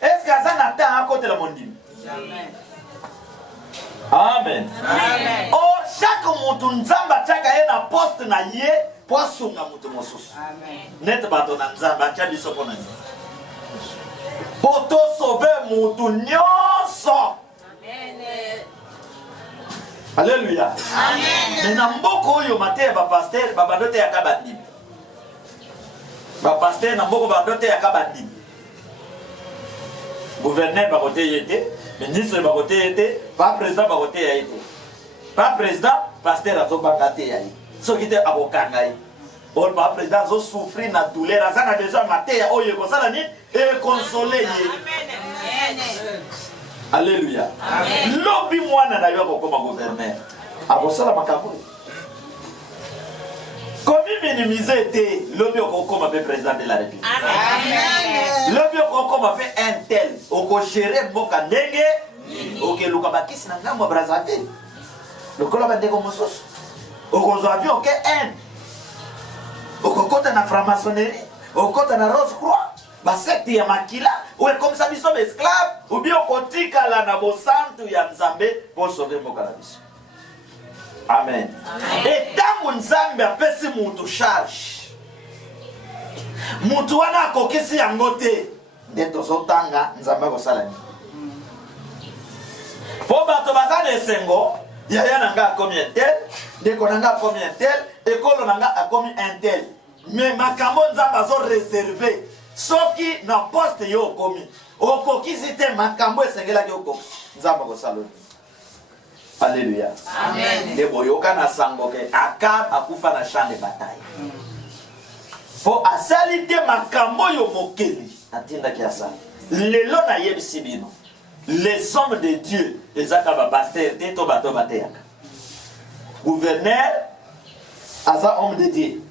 Est-ce que ça na ta à côté la mondimi? Jamais. Amen. Amen. Oh, chaque mutu nzamba chaka ye na poste na ye posunga mutu mosusu. Amen. Net bato na nzamba cha biso pona ni. Poto sauver mutu nyonso. Amen. Alléluia. Amen. Mais na mboko oyo mate ba pasteur ba badote ya kabandi. Ba pasteur na mboko ba badote ya kabandi. Gouverneur ba kote yete. Ministre bakote été, pas président bakote ya été. Pas président, pasteur azo bangate ya yi. So kite abokanga yi. Or pas président zo souffrir na douleur, azana besoin maté ya oye ko sala ni et consoler yi. Amen. Alléluia. Amen. Lobi mwana na yo ko comme gouverneur. Abosala makambo. Comment minimiser té lobi ko comme président de la République. Amen. Lobi ko comme un tel oko gérer boka ndenge oke luka bakisi na ngambo Brazzaville. Lokola bandeko mosusu. Oko zo avion ke un. Oko kota na franc-maçonnerie, oko kota na Rose Croix, ba secte ya makila, ou comme ça biso esclave, ou bien oko tikala na bo santu ya Nzambe pour sauver boka la biso. Amen. Et tangu Nzambe apesi mutu charge. Mutu wana akokisi yango te. Ndeto zotanga Nzambe kosala ni. Po bato bazana esengo, yaya nanga combien tel, ndeko nanga combien tel, école nanga a commis un tel. Mais makambo nzamba zo réservé. Soki na poste yo commis. Okoki c'était makambo esengela yo ko. Nzamba ko salon. Alléluia. Amen. Debo yoka na sango ke Akab akufa na champ de bataille. Po asalite makambo yo mokeli. Atinda ki asa. Lelo na yebisi bino. Les hommes de Dieu, les akaba pasteur, teto bato bateyaka. Gouverneur, asa homme de Dieu.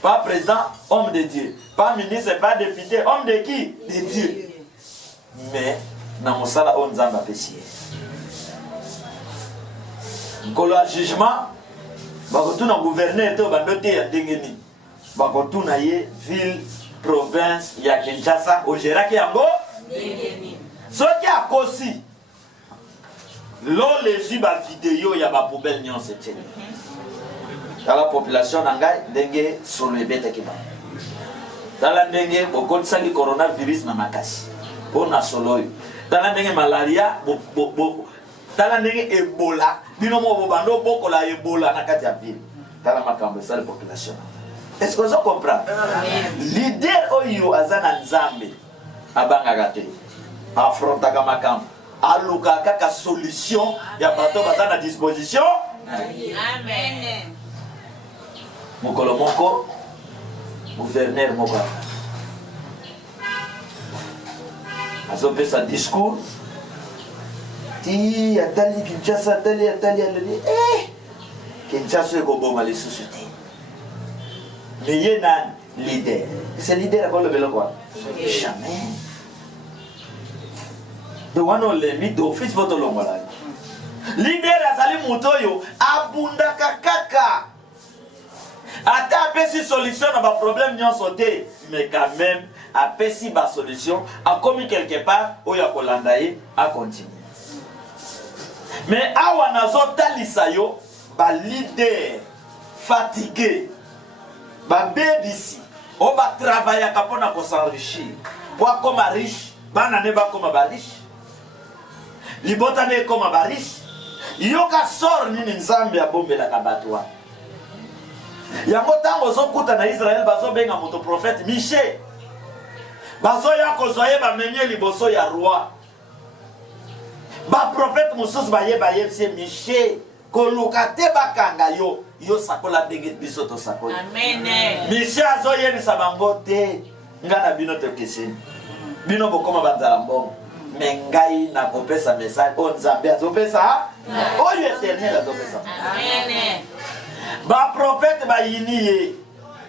Pas président, homme de Dieu. Pas ministre, pas député, homme de qui? De Dieu. Mais, na mosala on nzamba péché. Kolo a jugement, bakotu na gouverneur to bandote ya ndengeni. Bakotu na ye ville, province ya Kinshasa, ogeraki yango ndengeni. Soki akosi lo lezi ba vidéo ya ba poubelle nyonse tene. Dans la population nangai ndenge solo ebete kiba. Dans la ndenge bokotsali coronavirus na makasi. Pona solo yo. Dans la ndenge malaria dans la ndenge Ebola, bino mo bobando bokola Ebola na kati ya ville. Dans la makambo sa la population. Est-ce que vous comprenez? Leader oyo azana nzambe abanga gate. Affronta makambo. Aluka kaka solution ya bato bazana disposition. Amen. Mokolo moko gouverneur moko azope sa discours ti atali Kinshasa atali aleli Kinshasa eko boma les sociétés mais ye na leader c'est leader akolo belo quoi jamais de wano le mito fils voto longola leader azali mutoyo abunda kaka ata apesi solution na ba problème nyonso te mais quand même apesi ba solution a commis quelque part oya kolanda ye a continuer mais awa nazo talisa yo ba leader fatigué ba bebisi o ba travailler kapona ko s'enrichir pour comme riche bana ne ba comme ba riche libota ne comme ba riche yoka sort nini nzambe abombela kabatwa yango tango zokuta na Israël bazo benga moto prophète Miché bazo ya kozoye ba menye liboso ya roi ba prophète mususu baye c'est Miché koluka te bakanga yo sakola ndenge biso to sakola amen Miché azo yebisa bango te ngana bino te keseni bino bokoma banzala mbongo mengai na kopesa message on Nzambe azopesa oyo éternel azopesa amen. Ba prophète ba yiniye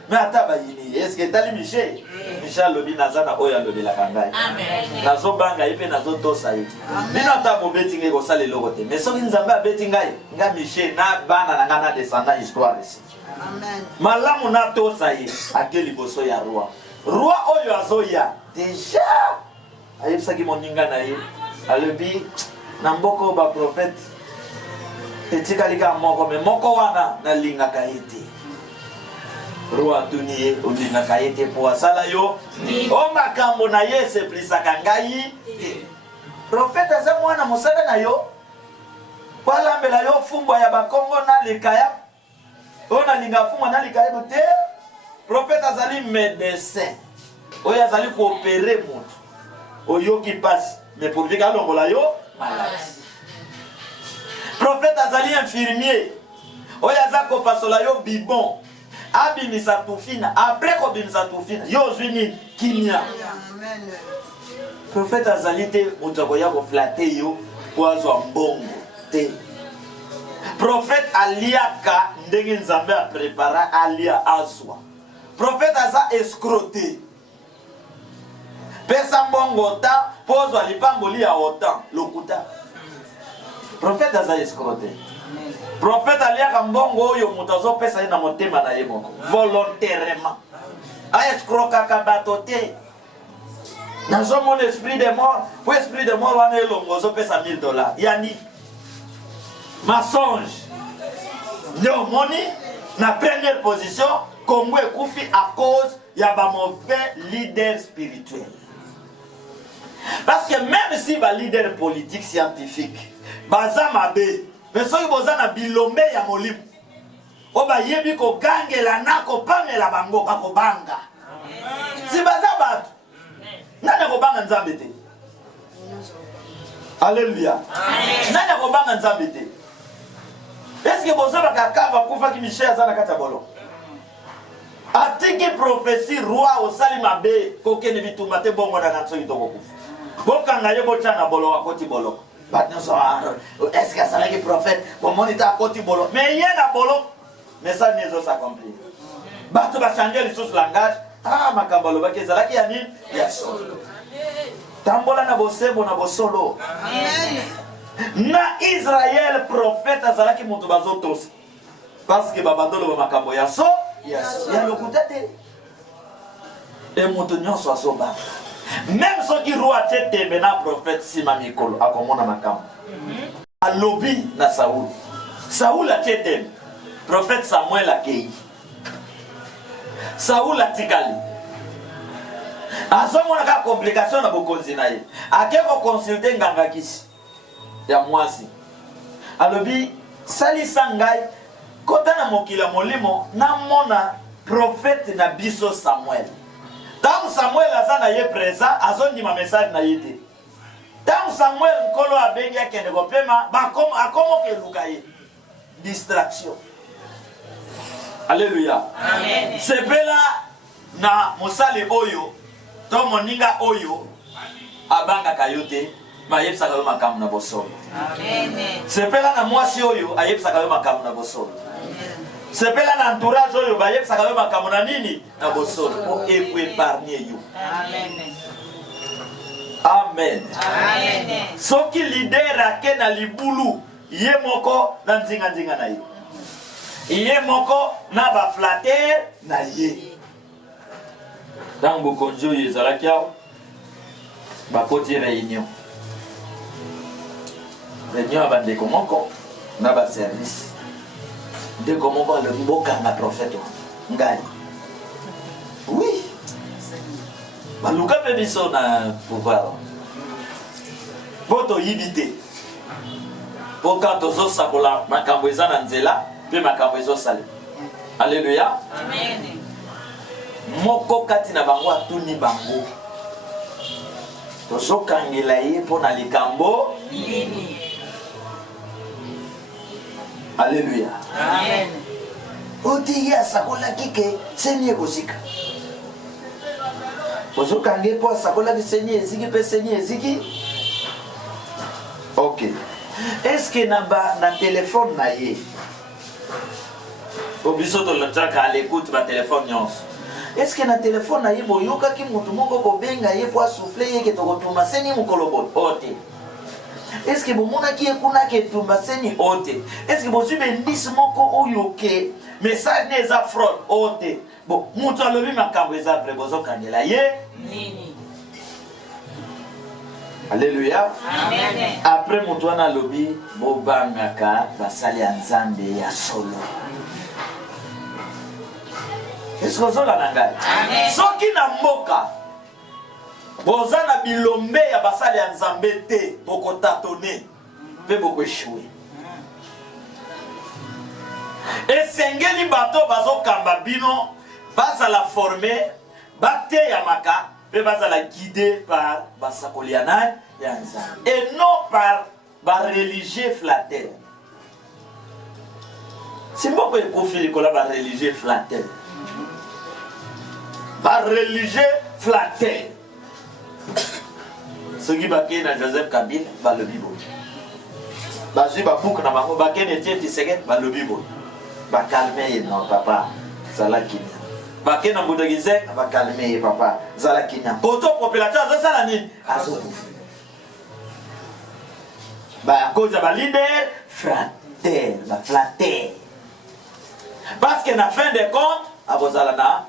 mais ata ba yiniye est-ce que tali Miché Michel lobi nazana oya lobi la kangai amen nazo banga ipe nazo tosa yi bina ta bo betinge ko sale logote mais soki Nzambe abetinga nga Miché na bana na ngana descendant histoire ici amen malamu na tosa yi akeli boso ya roi oyo azoya déjà ayebisa ki moninga na ye alobi na mboko ba prophète etika moko me moko wana na linga kaite roi tuniye olinga kaite po asala yo o makambo na ye se plisaka ngai prophète aza mwana mosala na yo palambela yo fumbo ya bakongo na likaya ona linga fumbo na likaya bote prophète azali médecin oyo azali ko opérer moto oyo qui passe mais pour vika longola yo malade prophète azali infirmier oya zako pasola yo bibon abimisa tufina après ko bimisa tufina yo zwini kimia amen prophète azali te mutako ya ko flatter yo poazo mbongo te prophète aliaka ndenge Nzambe a prépara alia azwa prophète aza escroté pesa mbongo ta pozo alipamboli ya otan lokuta prophète aza escroté prophète aliaka mbongo oyo mutazo pesa ina motema na ye moko volontairement a escrokaka bato te nazo mon esprit de mort pour esprit de mort wana elongo zo pesa $1000 yani mensonge néomoni na première position Congo ekufi à cause ya ba mauvais leader spirituel parce que même si ba leader politique scientifique baza mabe mais soki boza na bilombe ya molimo oba yebi ko gangela nako pamela bango kako banga si baza bato nani ko banga nzambe te Alléluia nani ko banga nzambe te est-ce que bozaba kakava kufa ki Michel azana kata bolo atiki prophétie roi au salimabe kokene bituma te bongo na nso kitoko kufa bokanga ye bochana bolo akoti bolo batno so est-ce que ça là qui prophète bon monita akoti bolo mais yena bolo mais ça n'est pas accompli bato ba changer les sources langage makambalo bakezala ki yani yes tambola na bosebo na bosolo amen na Israël prophète azalaki mutu bazotos parce que babandolo ba makambo ya so yes ya lokutate et mutu nyonso asoba même ceux qui roi tete mena prophète sima mikolo akomona makambo alobi na Saul a tete prophète Samuel akei Saul atikali azomona ka complication na bokonzi na ye akeko consulter nganga kisi ya mwasi alobi salisa ngai kota na mokila molimo na mona prophète na biso Samuel tant Samuel azana ye présent azondima message na yete tant Samuel nkolo abengi akende kopema akomo ke lukaye distraction. Alléluia. Amen. Sepela na mosali oyo to moninga oyo abanga kayote mayepsa kayo makamu na bosolo. Amen. Sepela na mwasi oyo ayepsa kayo makamu na bosolo. Amen. Sepela na entourage oyo bayepsa kayo makamu na nini na bosolo pour épargner you. Amen. Amen. Amen. Soki leader ake na libulu ye moko na nzinga na ye. Iye moko na ba flatter na ye. Dans bokonjo yezalaki awo bakoti réunion. Réunion abandeko moko na ba service. Ndeko moko le mboka na prophète ngai. Oui. Baluka pe biso na pouvoir. Boto yibite. Pour quand ozo sakola makambo ezana nzela. Alléluia. Amen. Moko kati na bango atuni bango. Tozo kangela ye pona likambo. Alléluia. Amen. Oti ya sakola kike senye kosika. Tozo kange po sakola ki senye eziki pe senye eziki. OK. Est-ce que na téléphone na ye Obisoto le traque à l'écoute ma téléphone nyons. Est-ce que na téléphone na yebo yoka ki mutu moko ko benga ye po souffler ye ke to kotuma seni mukolobo ote. Est-ce que bomona ki ekuna ke tumba seni ote. Est-ce que bosu bendis moko oyo ke message ne za fraud ote. Bon mutu alobi makambo eza vrai bozo kangela ye nini. Alléluia. Amen. Après mutu ana lobi bobangaka basali ya nzambe ya solo. Est-ce que vous avez la soki na mboka bozana bilombe ya basali ya nzambe te boko tatone pe boko échouer. Esengeli bato bazo kamba bino bazala formé bate ya maka pe bazala guidé par basakoliana ya nzambe et non par ba religieux flatteur. Si mboko ekofili kola ba religieux flatteur. Par religieux flatté. Ce qui baké na Joseph Kabila, ba le Bible. Ba si ba bouk na bango baké ne tient tiseget ba le Bible. Ba calmer non papa, zala kinya. Baké na Boudagizek ba calmer papa, zala kinya. Poto populateur za sala nini? Azo kufu. Ba cause ba leader flatté, ba flatté. Parce que na fin de compte, abozala na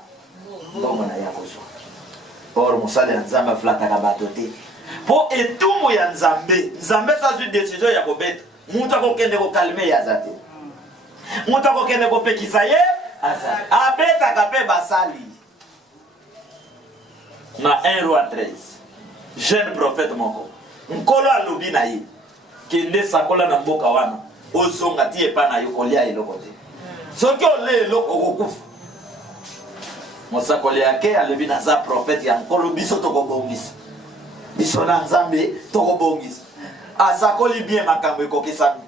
bongo na yakozo. Or musali ya nzambe flataka bato te. Po etumu ya nzambe, nzambe sa zu décision ya kobeta. Muta ko kende ko calmer ya zate. Muta ko kende ko pekisa ye azali. Abeta kape basali. Na 1 roi 13. Jeune prophète moko. Nkolo alobi na ye. Kende sakola na mboka wana. Ozonga ti epa na yo kolia eloko te. Ce que les locaux Mosakoli ake alebi na za prophète ya nkolo biso tokobongisa. Biso na Nzambe tokobongisa. Asakoli bien makambo ekokisami.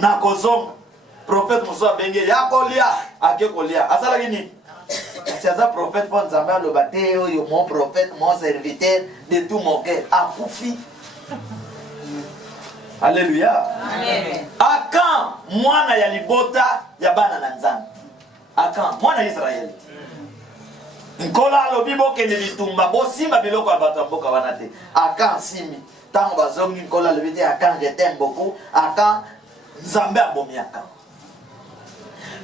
Na kozonga prophète Musa benge ya kolia ake kolia. Asala nini? Si aza prophète pour Nzambe alobate yo mon prophète, mon serviteur de tout mon cœur akufi. Alléluia. Amen. Akan mwana ya libota ya bana na Nzambe. Akan mwana Israeli. Nkola lobi bokende bitumba bosimba biloko ya bato mboka wana te. Akan simi tango bazongi nkola lobi te akan je t'aime beaucoup. Akan Nzambe abomi akan.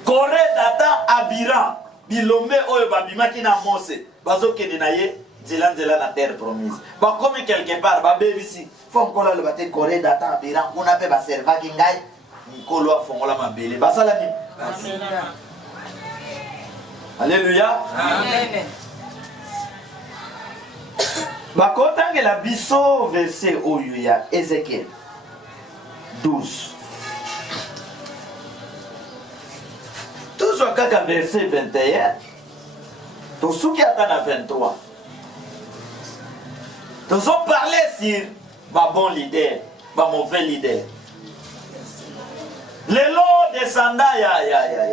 Kore data Abiram bilombe oyo babimaki na Mose bazokende na ye nzela na terre promise. Bakomi quelque part babebisi fo nkola lobi te Kore data Abiram kuna pe baservaki ngai nkolo afongola mabele basala ni Alléluia. Amen. Bakotangela biso verset oyo ya Ézéchiel 12. Toujours kaka verset 21. Tosuki atana 23. Nous ont parlé sur ma bon leader, ma mauvais leader. Les lots descendants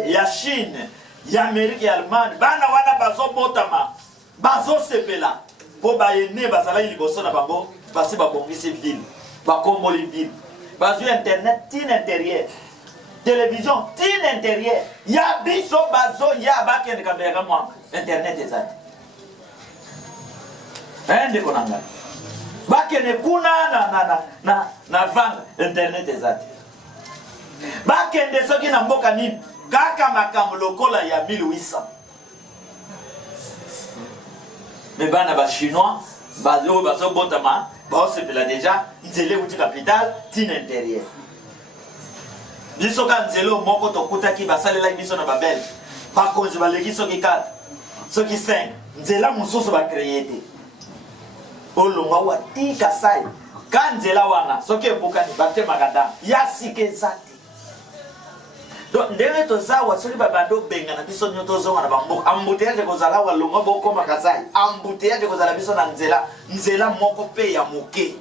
ya Chine. Ya Amérique et Allemagne bana wana bazo botama bazo sepela po bayene bazala liboso na bango basi babongisi ville bakomboli ville bazo internet tin intérieur télévision tin intérieur ya biso bazo ya bakende kamera moi internet ezati ende konanga bakene kuna na vanga internet ezati bakende soki na mboka nini kaka makambo lokola ya 1800. Mais bana ba chinois bazo botama se pela déjà nzele uti capital tin intérieur. Biso ka nzele moko to kutaki basalela biso na babel. Ba konzi baleki soki 4 soki 5 nzela mususu ba créer te. Olonga wa tika sai kanzela wana soki epokani bate magada ya sike zati. Donc ndenge tozawa soli babando benga na biso nyoto zonga na bamboka ambouteillage kozala wa longa boko makazai ambouteillage kozala biso na nzela moko pe ya moke.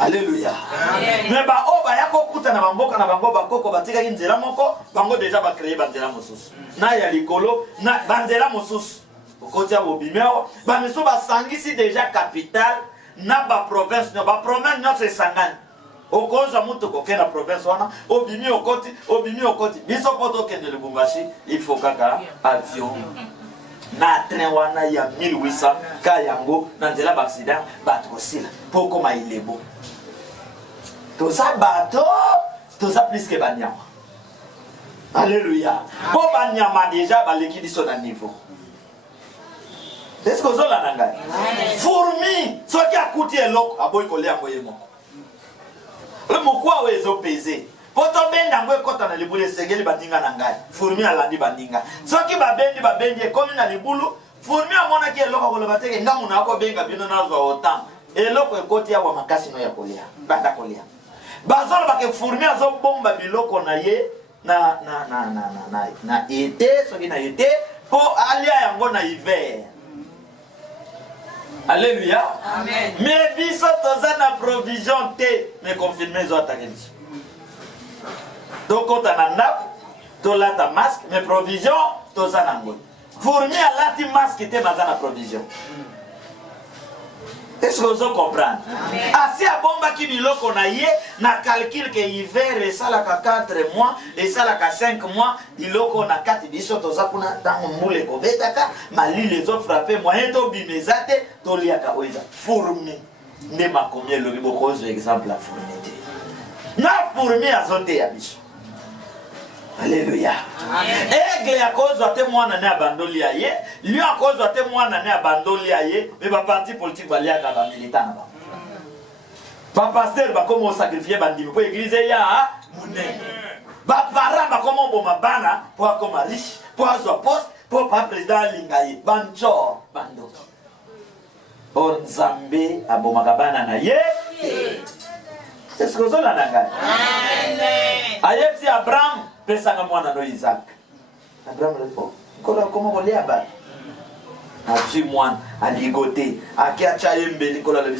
Alléluia. Amen. Mais ba oba ya kokuta na bamboka na bango bakoko batika nzela moko bango déjà ba créer banzela mosusu na ya likolo na banzela mosusu okoti ya bobimeo ba miso ba sangisi déjà capital na ba province na ba province na sangani. Okoza mutu kokena province wana obimi okoti biso poto kende Lubumbashi il faut kaka avion na train wana ya 1800 ka yango na nzela ba accident bato kosila poko ma ilebo toza bato toza plus que banyama. Alléluia. Po banyama déjà baleki biso na niveau. Est-ce que zola nanga fourmi soki akuti eloko aboyi kolia moyemo le mokwa wezo pesé poto benda ngwe kota na libulu segeli bandinga na ngai fourmi alandi bandinga soki babendi ekomi na libulu fourmi amona ki eloko koloba teke ngamu na ko benga bino nazwa otam eloko ekoti ya wa makasi no ya kolia banda kolia bazolo bake fourmi azo bomba biloko na ye na été soki na été po alia yango na hiver. Alléluia. Amen. Mais biso toza na provision te me confirmer zo atakeli. Donc quand on a to lata masque mais provision toza na ngo. Fourmi alati masque te baza na provision. Est-ce que vous comprenez? Asi a bomba ki biloko na ye na calcul que hiver et ça la 4 mois et ça la 5 mois biloko na 4 biso toza kuna dans mule ko betaka mali les ont frappé moyen to bimezate to liaka oiza fourmi ne ma combien le biboko exemple la fourmi na fourmi azote ya biso. Alléluia. Aigle ya cause te mwana ne abandoli aye, lui a cause te mwana ne abandoli aye, mais ba parti politique ba liaka ba militant ba. Ba pasteur ba komo sacrifier bandimi po église ya munene. Ba parent ba komo boma bana po akoma riche, po azo poste, po pa président lingaye, bancho bando. Or Nzambe aboma bana na ye. Est-ce que vous l'avez? Amen. Aye si Abraham pesanga mwana no Isaac. Abraham répond, comment on lia ba? Azui mwana aligote, akiacha yembe Nicolas le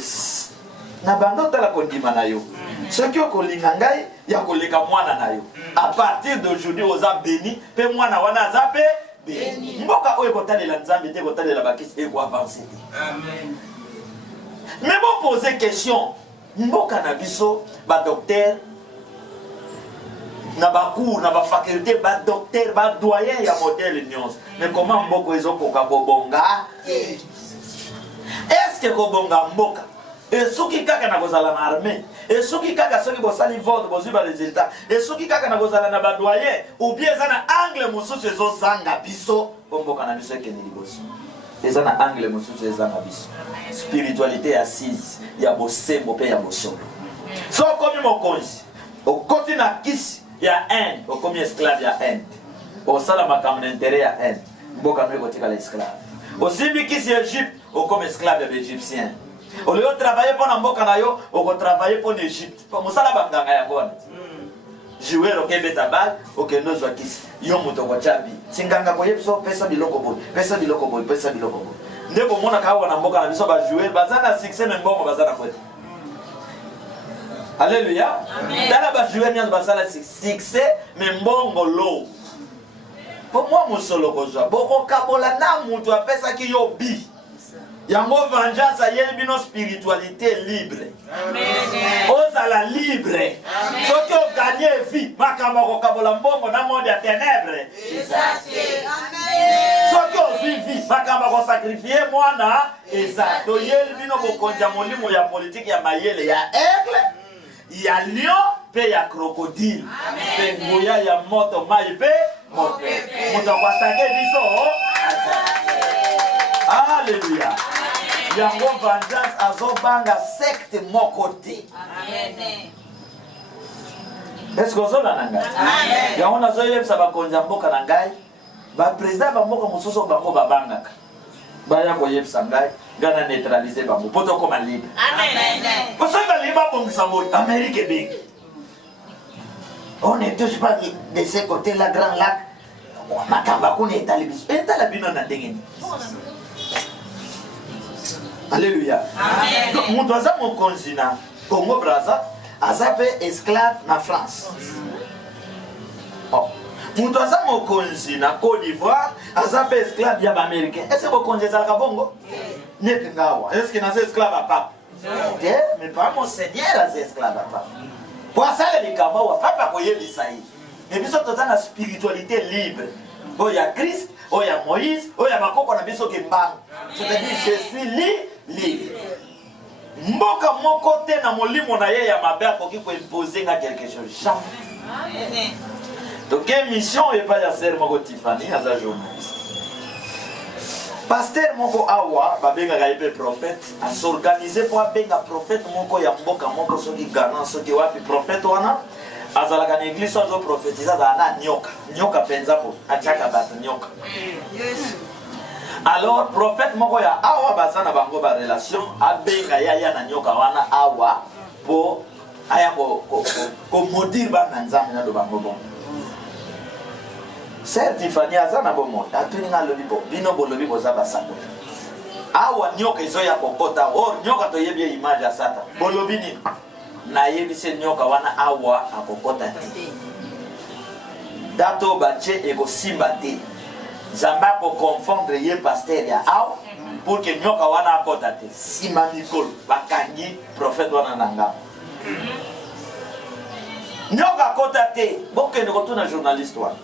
na bando tala kondima na yo. Ce qui okolinga ngai ya koleka mwana na yo. À partir d'aujourd'hui oza béni, pe mwana wana zape béni. Mboka oyo kotalela Nzambe te kotalela bakisi eko avancer. Amen. Mais bon poser question, mboka na biso ba docteur na ba cours na ba faculté ba docteur ba doyen ya modèle nyonso. Mais comment mboko ezo koka bobonga? Est-ce que kobonga mboka? Et soki kaka na kozala na armée, et soki kaka soki bosali vote bozwi ba résultat, et soki kaka na kozala na ba doyen ou bien za na angle mosusu ezo zanga biso, mboka na biso ekeni liboso. Eza na angle mosusu ezanga biso. Spiritualité assise ya bosembo pe ya bosolo. So komi mokonzi, okoti na kisi ya Inde, okomi esclave ya Inde. Osala makambo intérêt ya Inde, mboka no ekotika la esclave. Osimbi kisi ya Egypte, okomi esclave ya Égyptien. Au lieu de travailler pour mboka na yo, on travailler pour l'Égypte. Pour musala banganga ya ngona. Jouer au Québec tabal, OK no zwa kisi. Yo muto ko chabi. Singanga ko yepso pesa biloko boy. Pesa biloko boy, pesa biloko boy. Ndeko mona kawa na mboka na biso ba jouer bazana succès mbongo bazana kwete. Alléluia. Amen. Dala ba jouer nyans bazala succès mbongo lo. Pour moi musolo ko zwa. Boko kabola na muto apesa ki yo bi. Yango vengeance ayeli bino spiritualité libre. Amen. Ozala libre. Amen. Soki o gagner vie, makamba ko kabola mbongo na monde ya ténèbres. Exactement. Amen. Soki o vie, makamba ko sacrifier mwana, exact. To yeli bino bokonja molimo ya politique ya mayele ya aigle, ya lion pe ya crocodile. Pe ngoya ya moto mai pe moto. Moto ko attaquer biso. Alléluia. Yango vengeance azobanga secte mon côté. Amen. Est-ce que vous avez un Amen. Yango nazoyeb sa bakonza mboka na ngai. Ba président ba mboka mususu bango babangaka. Baya ko yeb sa ngai, gana neutraliser bango. Poto koma libre. Amen. Pour ça que libre bongisa mo Amérique big. On ne touche pas de ce côté la grand lac. Makamba ko ne talibis. Etalabino na ndengeni. Alléluia. Amen. Donc, mon doigt mon continent, Congo Brazza, a zappé esclave na France. Oh. Mon doigt mon continent, Côte d'Ivoire, a zappé esclave yaba américain. Est-ce que vous connaissez ça Bongo? N'est pas. Est-ce qu'il y a des esclaves à pape? Mais pas mon seigneur a des esclaves à pape. Pour ça, les Kabawa, papa koye bisaï. Mais puis surtout dans la spiritualité libre. Oh, il y a Christ, oh, il y a Moïse, oh, il y a Makoko na biso kembang. C'est-à-dire, je suis libre. Mboka mon côté na molimo na ye ya mabe akoki ko imposer nga quelque chose. Jamais. Donc, mission et pas ya ser moko Tiffany aza journaliste. Pasteur moko awa babenga ga yebe prophète a s'organiser pour benga prophète moko ya mboka moko soki Ghana soki wapi prophète wana azalaka na église azo prophétiser za na nyoka penza po achaka bata nyoka. Yes. Alors prophète moko ya awa bazana bango ba relation abenga ya na nyoka wana awa po aya ko modir ba nzambe na do bango bon. C'est Tiffany azana bomo atuninga lobibo bino bolobi bozaba sako. Awa nyoka izoya kokota or nyoka to yebye image ya sata. Bolobi ni na yebise nyoka wana awa akokota te. Dato bache ego simba te. Zamba ko confondre ye pasteur ya awa pour que nyoka wana akota te. Sima Nicole bakangi prophète wana nanga. Nyoka akota te. Boke ndiko tuna journaliste wana.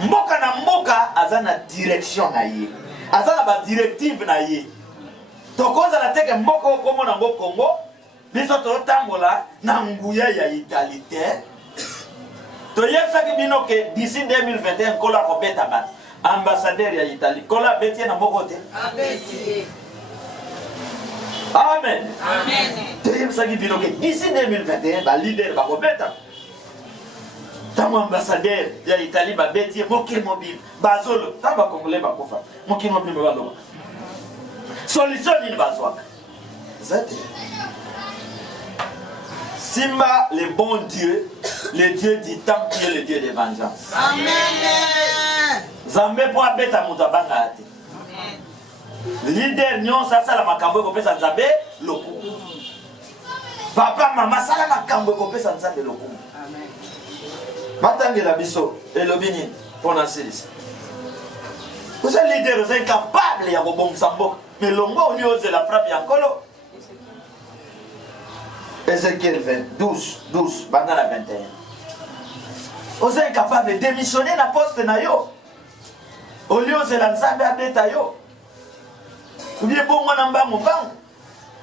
Mboka na mboka azana direction na ye. Azana ba directive na ye. Tokoza la teke mboko komo na ngo Congo. Biso to tambola na nguya ya italite. To yebsa ki bino ke d'ici 2021 kola ko beta bat. Ambassadeur ya Italie kola betie na mboko te. Abeti. Amen. Amen. To yebsa ki bino ke d'ici 2021 ba leader ba ko beta. Tamo ambassadeur ya Italie ba betie mokil mobile bazolo taba congolais ba kofa mokil mobile ba loba. Solution ni bazwaka. Zate. Simba, le bon Dieu, le Dieu du temps qui est le Dieu de vengeance. Amen. Zambé pour abeta mutabanga ate. Leader nyon sa sala makambo ko pesa Nzambe loko. Papa mama sala makambo ko pesa Nzambe loko. Amen. Batangela biso elobini pour na série. Vous êtes leader, vous êtes capable ya ko bomsa mboka. Mais longo oni ose la frappe ya nkolo. Ézéchiel 12, pendant la 21. Vous êtes capable de démissionner la poste na yo. Au lieu de la Nzambe abeta yo. Ou bien bon mwana mbango mbango.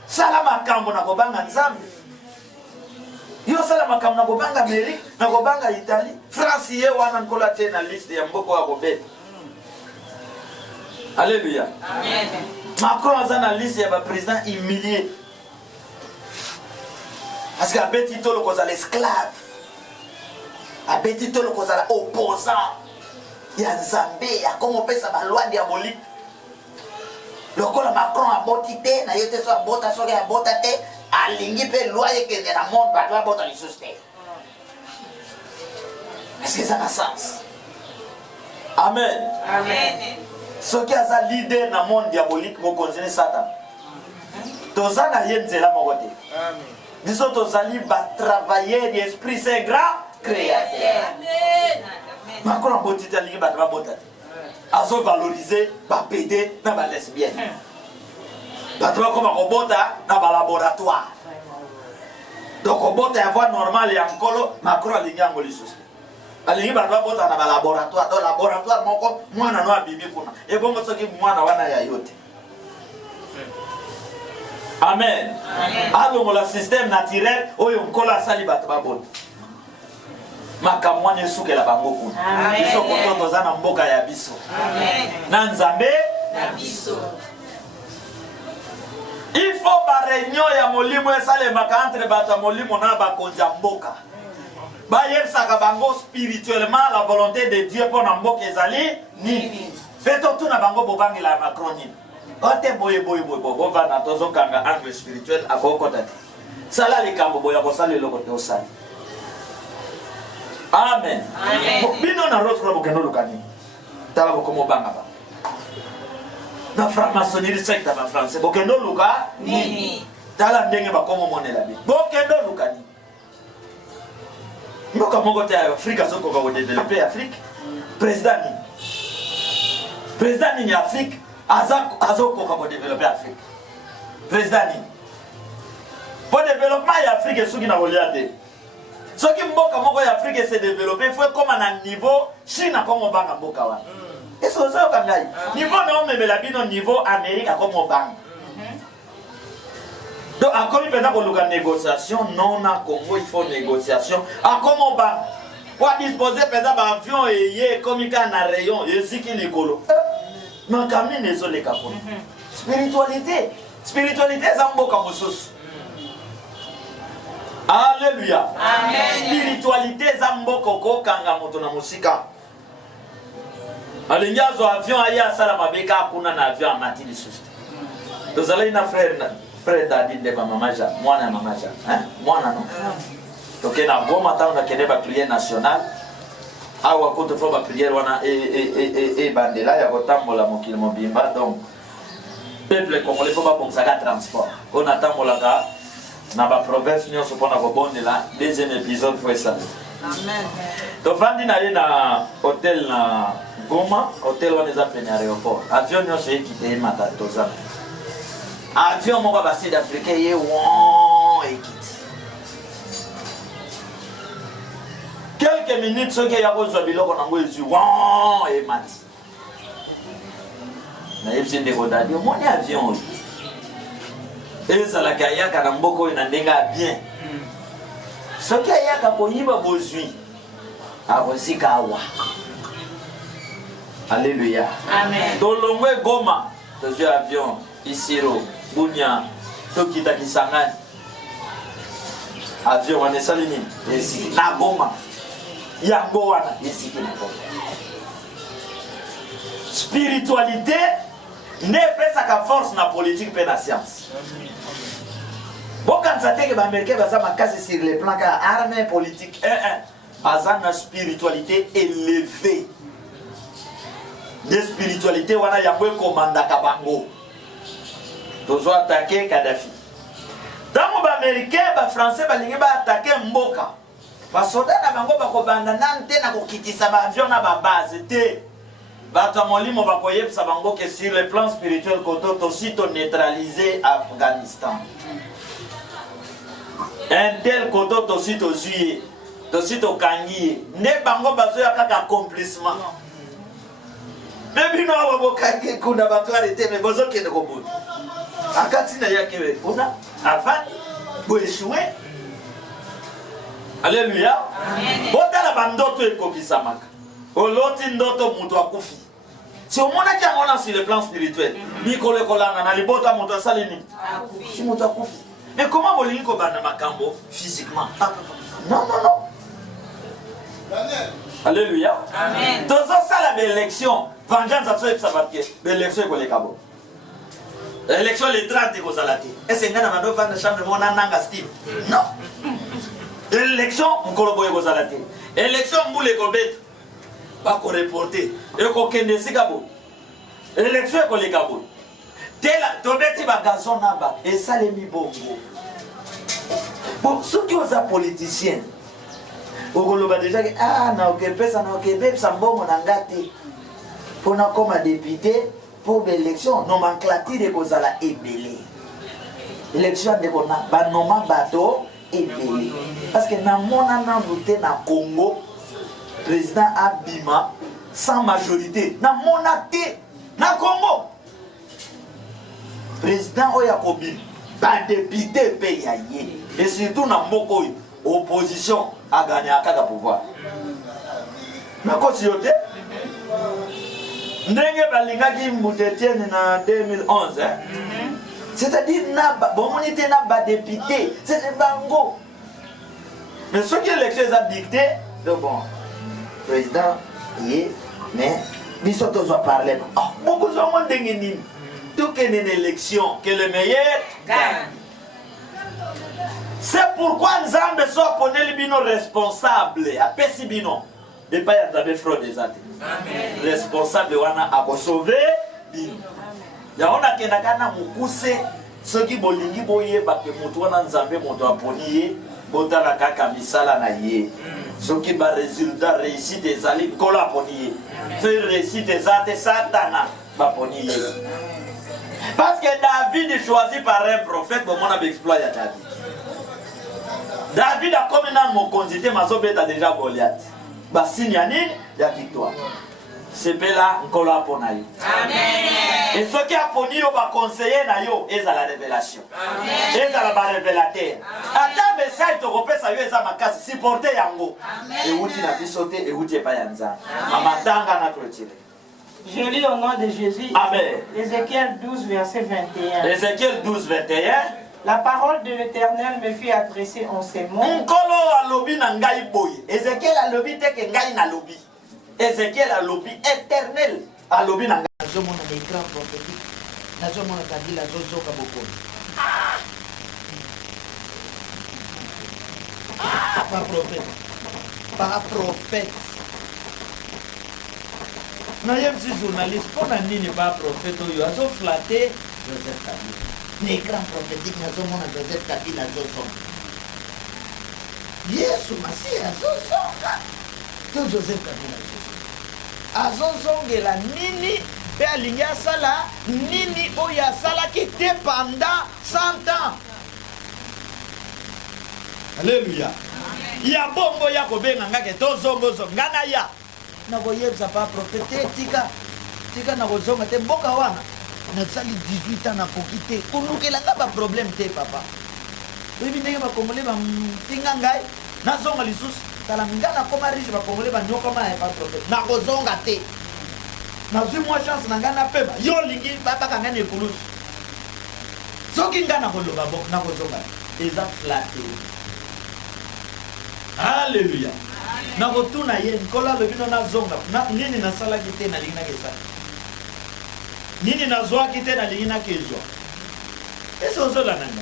Sala makambo na kobanga Nzambe. Yo sala makambo na kobanga Amérique, na kobanga Italie. France ye wana nkola te na liste ya mboko wa kobeta. Alléluia. Amen. Macron a na liste ya ba président humilié. Parce que abeti tolo koza l'esclave. Abeti tolo koza la opposant. Ya Nzambe ya komo pesa ba loi diabolique. Lokola Macron aboti te na yote so abota so ya abota te alingi pe loi ke de la monde ba doit bota li susté. Est-ce que ça a sens? Amen. Amen. Ce qui a ça leader na monde diabolique mo continuer Satan. Tozana yenzela mokote. Amen. Biso tozali ba travailler d'esprit saint grand créateur. Amen. Macron aboti te alingi ba doit bota te. Azo valoriser ba PD na ba lesbienne. Ba droit comme robota na ba laboratoire. Donc robota ya voie normale ya nkolo Macron alingi angoli susi. Alingi ba droit bota na ba laboratoire, dans laboratoire moko mwana no abibi kuna. E bongo soki mwana wana ya yote. Amen. Alors le système naturel oyo nkola sali ba bota. Makamwani suke la bango kuna. Biso koto tozana mboka ya biso. Amen. Na Nzambe na biso. Il faut ba réunion ya molimo esale maka entre bata molimo na ba konja mboka. Ba yebsaka bango spirituellement la volonté de Dieu pour na mboka ezali nini. Feto tu na bango bobangi la Macronie. Ote boye boba na tozo kanga angle spirituel akokota. Sala likambo boya ko sala lokoti osali. Amen. Amen. Bino na rotro bokeno lukani. Tala bokomo banga ba. Na franc-maçonnerie secte ba français bokeno luka nini. Tala ndenge bakomo monela bi. Bokeno lukani. Mboka mongo te Afrika soko ko développer Afrique. Président ni Afrique azoko ko développer Afrique. Président ni. Pour développement ya Afrique suki na Goliath. Ce qui mboka moko ya Afrique s'est développé, il faut comme un niveau Chine comme banga mboka wana. Et c'est ça comme là. Niveau non mais la bino niveau Amérique comme banga. Donc à comme peut pour la négociation non na Congo il faut négociation. À comme banga. Pour disposer peut avion et yé comme il na rayon yeziki likolo. Makamni nezo le kapona. Spiritualité za mboka mosusu. Alléluia. Amen. Spiritualité zamboko ko kanga moto na musika. Alinyazo avion aya sala mabeka kuna na avion amati lisusu. Tozala ina frère David de mamaja, mwana mamaja, mwana no. Toke na Goma tanga kene ba prière nationale. Awa ko to fo ba prière wana e bandela ya kotambola mokili mobimba donc peuple congolais fo ba bonsaka transport. On atambola ka na ba province nyonso pona ko bondela deuxième épisode faut ça. Amen. To vandi na ye na hôtel na Goma, hôtel wana za pene aéroport. Avion nyonso ekite mata toza. Avion moko ba sud africain ye won ekite. Quelques minutes ce que ya kozwa biloko nango ezu won e mati. Na yebse ndeko dadi o moni avion oyo. Eza la kayaka na mboko ina ndenga bien. Soki ayaka koyiba bozwi. Abozika awa. Alléluia. Amen. Tolongwe Goma, tozwi avion Isiro, Bunia, Tokita Kisangani. Avion wana salini, esiki na Goma. Yango wana esiki na Goma. Spiritualité ne pesa ka force na politique pe na science. Boka pense que les Américains vont se sur les plans armée politique. Bazan na spiritualité élevée. Des spiritualités, wana yabwe komanda kabango. Tozo attaquer Kadhafi. Dans les Américains, les Français, les attaquer Mboka. Les soldats na bango bakobanda nante na kokitisa ba avion na ba base te. Bato molimo bakoyeb sa bango que sur le plan spirituel koto aussitôt neutraliser Afghanistan. Un tel koto aussitôt juillet. Aussitôt kangiye. Ne bango bazo ya kaka accomplissement. Mais bino wabo kangi kuna bato arrêté mais bozo kende ko bout. Akati na yake we kuna afani bo échouer. Alléluia. Amen. Bota la bandoto ekokisamaka. Oloti ndoto mutu akufi. Si on mona kia ngona sur le plan spirituel, mikole kolana na libota mutu asalini. Si mutu akufi. Mais comment bolingi ko bana makambo physiquement? Non. Alléluia. Amen. Dans ça la élection, vengeance à ce sabaté, l'élection ko le kabo. L'élection les 30 ko salati. Est-ce ngana mando fa na chambre mona nanga Steve? Non. Élection ngolo boye ko salati. Élection mbule ko bet. Pas ko reporter. Et ko kende sikabo. Élection ko le kabo. Tela tobeti ba garçon namba et ça les mi bongo. Bon, ceux qui sont politiciens. Okoloba déjà que na okepe ça na okepe ça mbongo na ngati. Pour na comme député pour l'élection nomenclature de kozala ebele. Élection de kona ba noma bato ebele. Parce que na mona na voté na Congo président Abima sans majorité na mona té na Congo. Président Oyakobim ba député pe yaye et surtout na mboko opposition a gagné à cada pouvoir. Na kosiote ndenge balingaki mbutetienne na 2011 hein? C'est-à-dire na bon monité na ba député c'est bango. Mais ce qui l'élection a dicté de bon président y mais biso doit parler. Beaucoup de monde ndenge nini. Tout qu'une élection que le meilleur gagne. C'est pourquoi Nzambe soit ponné le bino responsable à pesi bino de pas y avoir fraude des athées. Responsable wana a sauver bino. Ya ona kenda kana mukuse soki bolingi boye ba ke mutu wana Nzambe mutu aponiye botala kaka misala na ye. Soki ba résultat réussite ezali kola poniye. Ce réussite ezate satana ba poniye. Parce que David est choisi par un prophète pour mon exploit à David. David a comme mon condité, ma zobeta déjà Goliath. Bassine Yanine, il y a victoire. C'est là, on a pour Amen. Et ce qui a poni, on va conseiller Nayo, et à la révélation. Et à la révélateur. Attends, mais ça, il te repère, ça y est, ça m'a cassé. Si porté Yango. Et où tu n'as pas sauté, et où tu n'es pas Yanza. Amatanga na clôturé. Je lis au nom de Jésus. Amen. Ézéchiel 12, verset 21. Ézéchiel 12, 21. La parole de l'Éternel me fut adressée en ces mots. Nkolo alobi na ngai boye. Ézéchiel alobi te ke ngai na lobi. Ézéchiel alobi éternel alobi na ngai. Nazo mona les grands prophétiques. Nazo mona kabila zozo kaboko. Pas prophète. Pas prophète. Naye si journaliste pour na nini ba prophète oyo azo flatter Joseph Kabila. Les grands prophétiques nazo mona Joseph Kabila zozo. Yesu Masihi azozonga. To Joseph Kabila. Azozongela nini pe alingi asala nini oyo asalaki te pendant 100 ans. Alléluia. Ya bongo ya kobenga ngake tozongo ngana ya. Na koyebisa pa prophète tika na kozonga te mboka wana. Nasali 18 ans na koki te. Kolukelanga ba problème te papa. Oyebi ndenge bakongole batinga ngai nazonga lisusu tala ngana koma riche bakongole banyokoma ya pa prophète na kozonga te. Nazwi mwa chance na ngana peba yo lingi bakanga na ekulusu. Soki ngana koloba bok na kozonga eza flatté. Alléluia. Na kotuna ye nkola lobino na zonga nini nasalaki te na lingina kesa. Nini nazwaki te na lingina kezwa. Eso zola nanga.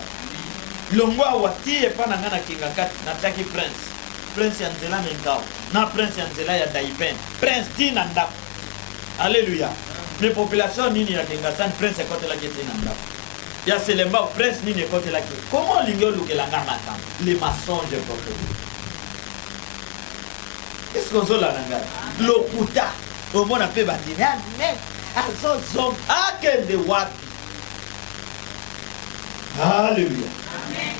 longwa wati epa na ngana kinga kati nataki prince ya nzela menkao na prince ya nzela ya daipen prince ti na ndako alléluia mais population nini ya kinga san prince ekotelaki ti na ndako ya selemba prince nini ekotelaki comment olingi olukelanga makambo les mensonges prophétiques est-ce que ozolanda ngai lokuta omona mpe batini ane azozonga akende wapi alléluia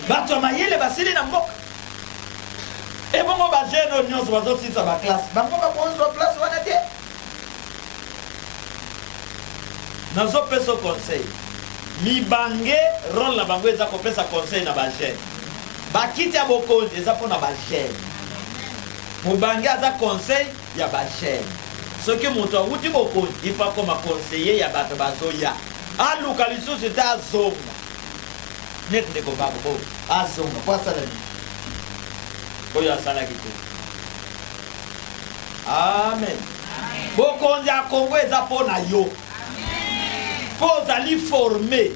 bato ya mayele basili na mboka ebongo bagene oyo nyonso bazosisa baklasse bango bakozwa place wana te nazopesa conseil mibange role na bango eza kopesa conseil na bagene bakiti ya bokonzi eza mpo na bagene mobange aza conseil ya bagene soki moto awuti bokonzi ifa koma conseiller ya bato bazoya aluka lisusu te azonga neti ndeko babo bo azonga po asala nini oyo asalaki te amen bokonzi ya kongo eza mpo na yo mpo ozali formé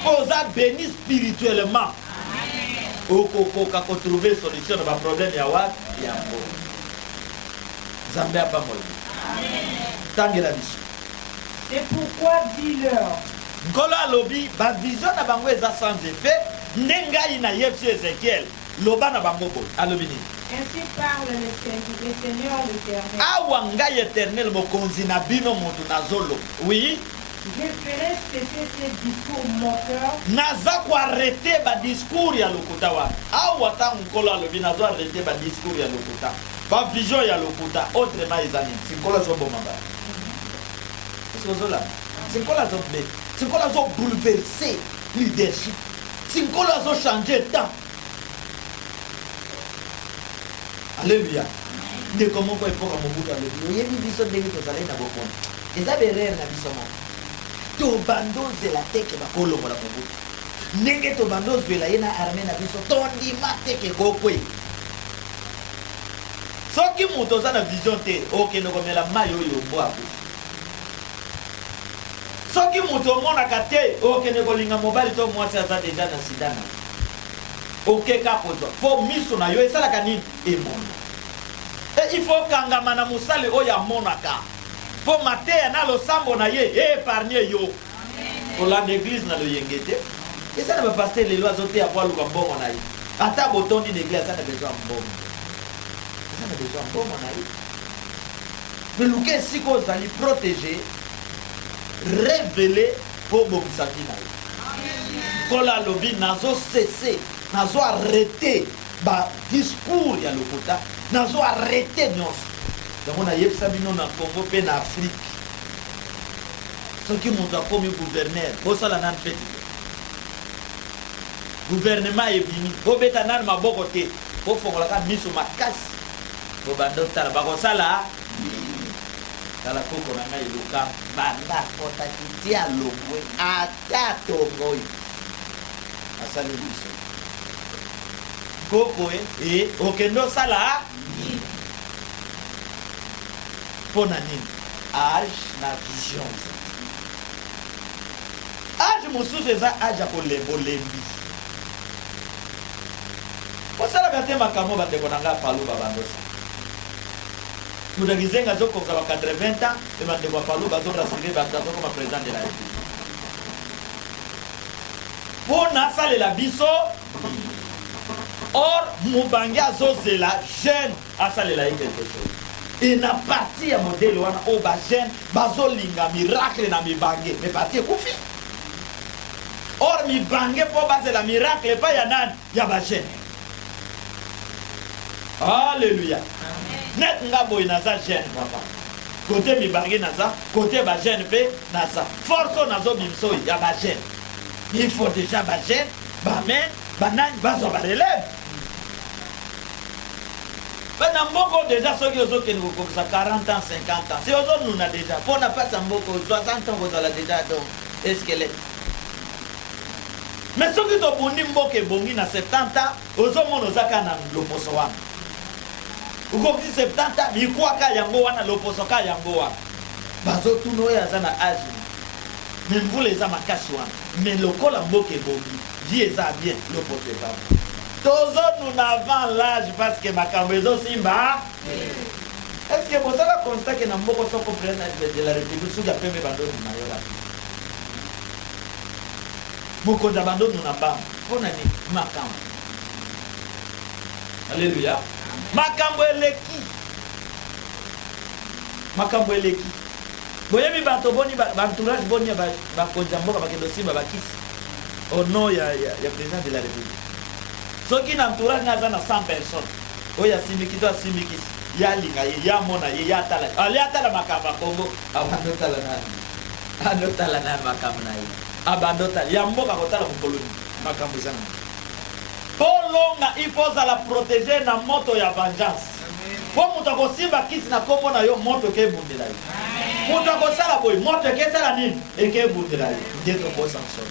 mpo oza béni spirituellement okokoka kotrouve solution na baproblème ya wapi yango nzambe apambola tangela biso. C'est pourquoi dis-leur. Nkolo alobi ba vision na bango eza sans effet ndengai na yepsi Ezekiel loba na bango boy alobi ni. Ainsi parle le Seigneur l'Éternel. Awa ngai éternel mokonzi na bino moto nazolo. Oui. Je ferai cesser ces discours moqueurs. Naza ko arrêter ba discours ya lokuta wa. Awa ta nkolo alobi nazo arrêter ba discours ya lokuta. Ba vision ya lokuta autrement ezani. Nkolo zo bomamba. Est-ce que zola? Nkolo zo be. Nkolo zo bouleverser leadership. Nkolo zo changer temps. Alléluia. De comment quoi époque mobuka le. Yebi biso ndenge tozali na bokon. Eza berere na biso ma. To bandoze la teke bakolo mola mobuka. Ndenge to bandoze la yena armée na biso tondi mateke kokwe. Soki moto za na vision te okende komela mayo yo mboa. Soki moto mona kate okende kolinga mobile to mwasi aza deja na sidana. Okeka kozwa po miso na yo esalaka nini emona. Et il faut kangama na musale oya monaka. Po mateya na losambo na ye épargner yo. Pour l'église na lo yengete. Et ça ne va pas passer les lois zoté à voir le mbongo na ye. Ata botondi l'église ça n'a besoin mbongo. Ça n'a besoin mbongo na ye. Mais luke siko zali protéger, révéler pour bomsaki na ye. Kola lobi nazo cesser, nazo arrêter ba discours ya lokota. Nazo arrêter nyonso. Donc on a yebisa bino na Congo pe na Afrique. Soki moto akomi gouverneur, bosala nan feti. Gouvernement ebimi, bobeta nan maboko te, bofongola ka miso makasi. Bobando tala bakosala tala koko na ngai luka banda kota kitia longwe ata tongoi. Asali biso. Koko e okendo sala pona nini âge na vision âge mosusu eza âge ya kolembolembi osalaka te makambo bandeko na ngai paluba bandosa moto akizenga azokonza ba 80 ans e bandeko ya paluba azorasire bato azokoma président de la république mpo nasalela biso or mobange azozela jeune asalela ye quelque chose. Et na parti ya modèle wana o ba jeune bazolinga miracle na mibange mais parti ekufi. Or mibange po bazela miracle pa ya nani ya ba jeune. Alléluia. Net nga boy naza jeune papa. Côté mibange naza, côté ba jeune pe naza. Force nazo bimso ya ba jeune. Il faut déjà ba jeune, ba men, ba nani bazo ba relève. Bana mboko déjà ceux qui ont ça 40 ans, 50 ans. Si on a déjà, pour n'a pas mboko 60 ans vous avez déjà donc esquelette. Mais ceux qui ont boni mboko bongi na 70 ans, ozo mono zaka na loposo wana. Uko 70 ans, bikwa ka yango wana loposo ka yango wana. Bazo tuno ya zana âge. Mais vous les amakasi wana. Mais lokola mboko bongi. vie eza bien lopoto ekama nous n'avons l'âge parce que makambo simba. Est-ce que vous avez constaté que nous avons de la République sous la première bande de Mayola? Beaucoup d'abandon nous n'avons pas. On a dit makambo. Alléluia. Makambo eleki. Makambo eleki. Boyemi bato boni entourage boni ba konjamboka ba kendo simba ba kisi. Au nom ya président de la République. Ce qui n'entourage n'a pas 100 personnes. Oya simikito simikisi. Ya linga ya mona ya tala. Ali atala makamba Kongo. Abandotala na. Adotala na makamba na yi. Abandotala ya mboka kotala kukoloni. Makambo sana. Polonga il faut la protéger na moto ya vengeance. Po muto ko simba kisi na kombo na yo moto ke bundela yi. Muto ko sala boy moto ke sala nini e ke bundela yi. Ndeto ko sanso.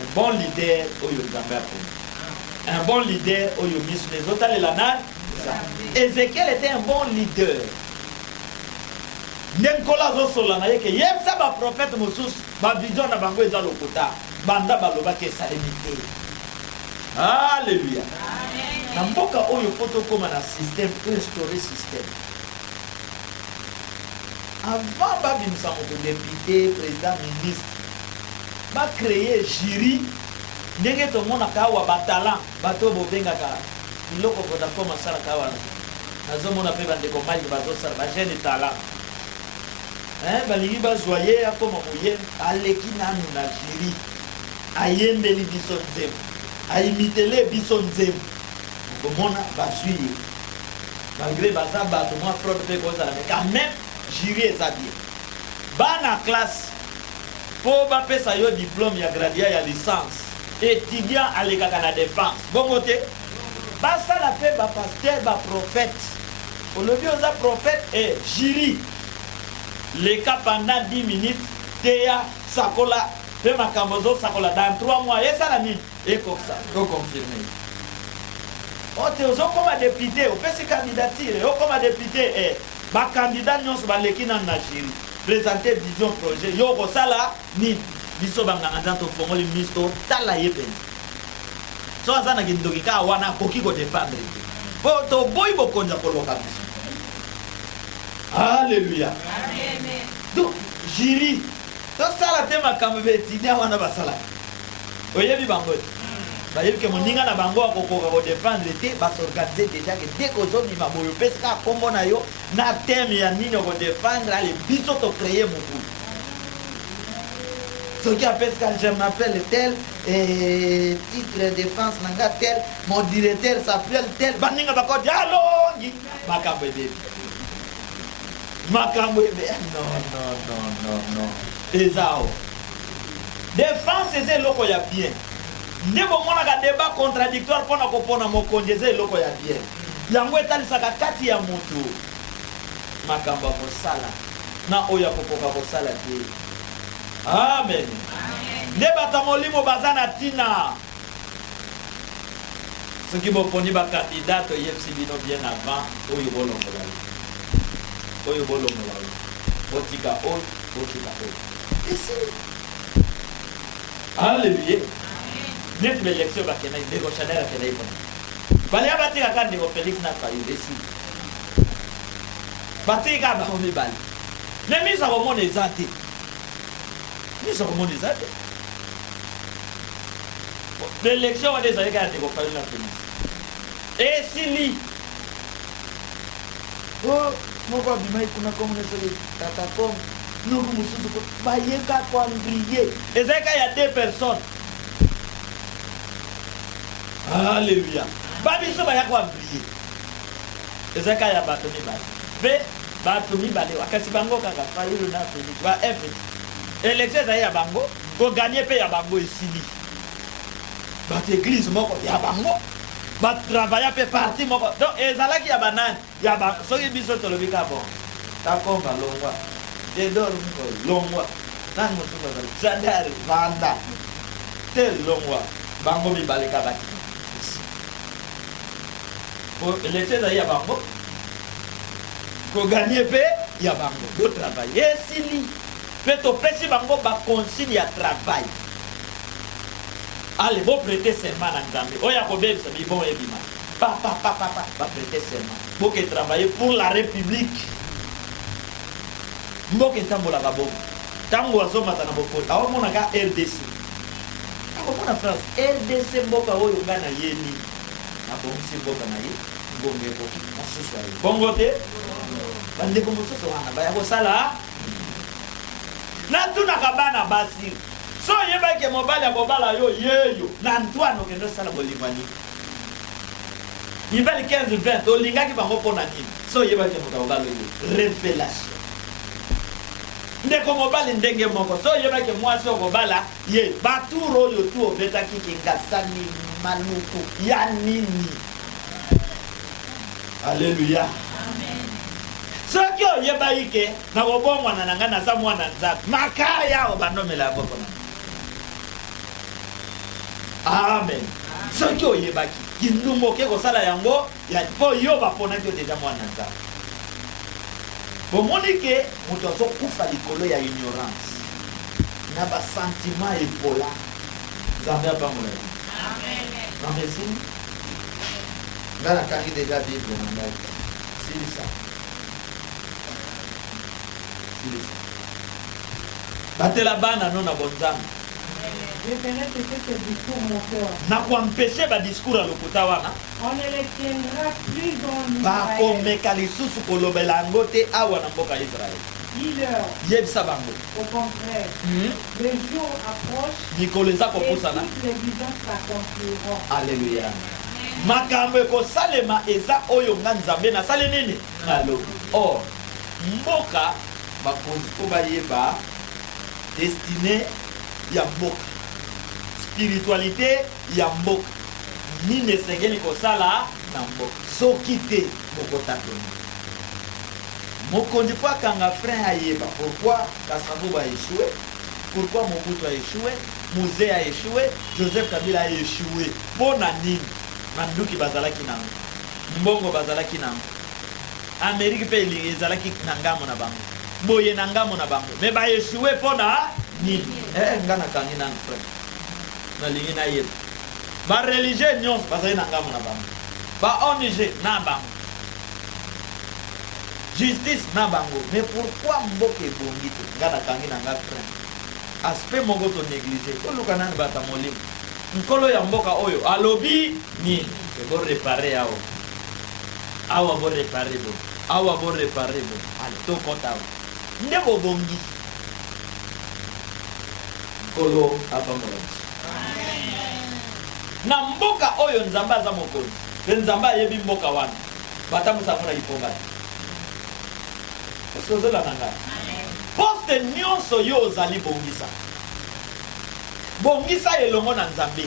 Un bon leader oyo Nzambe aponi. Un bon leader oyo misu les autres les lanan. Ézéchiel était un bon leader. Nenkola zo sola na yeke yem sa ba prophète mosus ba vision na bango eza lokota banda baloba ke salemité. Alléluia. Amen. Na mboka oyo poto koma na système restaurer système. Avant ba bimisa moto député, président, ministre ba créer jury ndenge to mona kawa batala bato bobengaka iloko Vodacom asala kawa nazomona pe bandeko mai bazosala ba jeune talent balingi bazoye akoma moye aleki nanu na jury ayembeli biso nzembo ayimitele biso nzembo komona bazwi malgré baza bato mwa fraude pe kozala mais quand même jury eza bien bana classe po bapesa yo diplôme ya gradia ya licence étudiant alekaka na défense bongo te basala pe bapasteur baprophète olobi oza prophète et jury le cas pendant 10 minutes teya sakola pe makambo zo sakola dans 3 mois esala nini ekoksa koconfirme ote ozokoma député opesi candidature okoma député e bacandidat nyonso baleki na jury présenter vision projet yo kosala nini biso banganga ntanto fongoli ministre tala ye pene so aza na kindoki kaka wana akoki kodefendre te po toboyi bokonza koloka biso. Alléluia. Donc jury tosala te makambo beetidia wana basala oyebi bango te bayebi ke moninga na bango akokoka kodefendre te basorganize deja ke de kozobima boyo opesi kaka kombo na yo na teme ya nini okodefendre ale biso tocreye mokulu ce qui appelle quand je m'appelle tel titre de défense nanga tel mon directeur s'appelle tel baninga bako dialogue makambo ebe non ezao défense eza eloko ya bien nde bomonaka débat contradictoire mpona kopona mokonzi eza eloko ya bien yango etalisaka kati ya moto makambo ya kosala na oyo akokoka kosala te. Amen. Nde bato molimo baza na tina soki boponi bakandidat oyebisi bino bien avant oyo bolongola oyo botika oyo botika oyo esi. Alléluia. Neti l'élection bakena ndeko Chanel akena ipona bali abatika ka ndeko Félix na fayu esi batika ba homi bali ne misa komona eza te misa komona eza te l'élection wana ezalika ya ndeko fayu na Félix esili o moko abimai kuna komona soli tata kom nuku mususu bayeka kwa briller ezalika ya 2 personnes. Alléluia. Babiso ba yakwa briller. Ezaka ya bato mibale. Ve bato mibale wakasi bango kaka fayilu na Félix. Ba effet. Élection za ya bango, ko gagner pe ya bango esili. Ba église moko ya bango. Ba travailler pe parti moko. Donc ezalaki ya banani, ya ba soki biso tolobika bon. Ta komba longwa. Edor mko longwa. Nani mutuka ba jadari banda. Tel longwa. Bango mibale kabaki. L'été d'ailleurs bango, ko gagner pe ya bango, do travail. Et si li, fait au précis bango ba consigne ya travail. allez bon prêter serment na Nzambe oya ko bebisa bi bon ebima pa prêter serment boke travailler pour la République mboke tambola ka bongo tango azomata na bokoli awo mona ka RDC ako mona France RDC mboka oyo ngana yeni abongisi mboka na ye bonge ko masusu ayi bongo te bande ko mosusu wana baya ko sala na tuna kabana basi so yeba ke mobali ya bobala yo yeyo na ntwano kendo sala bolivani ibali 15 20 olingaki bango pona nini so yeba ke mobala yo révélation ndeko mobali ndenge moko so yeba ke mwasi okobala ye baturo oyo tu obetaki kingasani manuku ya nini Alléluia. Amen. Soki oyeba ike na kobongwana na nga naza mwana Nzambe makaya obandomela boko na. Amen. Soki oyebaki kindumo ke kosala yango ya po yo baponaki deja mwana Nzambe. Bomoni ke moto azokufa likolo ya ignorance na ba sentiment epola Nzambe abamola. Amen. Amen. Ngana kangi deja Bible na ngai. Silisa. Batela bana non na bonzambe. Je ferai ce discours mon cœur. Na kuampeshe ba discours lokuta wana. On ne les tiendra plus dans ba omeka lisusu kolobela ngote awa na mboka Israël. Dis-leur. Yebisa bango. Au contraire. Le jour approche. Nikoleza kopusana. Les visages s'accompliront. Alléluia. Makambo ekosalema eza oyo nga Nzambe na sale nini nalo or mboka bakonzi ko bayeba destiné ya mboka spiritualité ya mboka nini esengeli kosala na mboka soki te mokota toni mokonzi po akanga frein ayeba pourquoi Kasavubu a échoué, pourquoi Mobutu a échoué, Mouzé a échoué, Joseph Kabila a échoué pona nini manduki bazalaki nango mbongo bazalaki nango Amérique pe ezalaki nangamo na bango boye nangamo na bango me ba échoué pona nini ngana kangi na frère na lingi na yeba ba religieux nyonso bazali nangamo na bango ba ONG na bango justice na bango mais pourquoi mboka ebongi te ngana kangi na nga frère aspect moko to négliger ko luka nani bata molimo nkolo ya mboka oyo alobi ni bo réparer awa bo réparer bo awa bo réparer bo to kota nde bo bongi nkolo apamola na mboka oyo Nzambe aza mokonzi pe Nzambe ayebi mboka wana batamusa mona iponga osozola nanga poste nyonso yo ozali bongisa bongisa elongo na Nzambe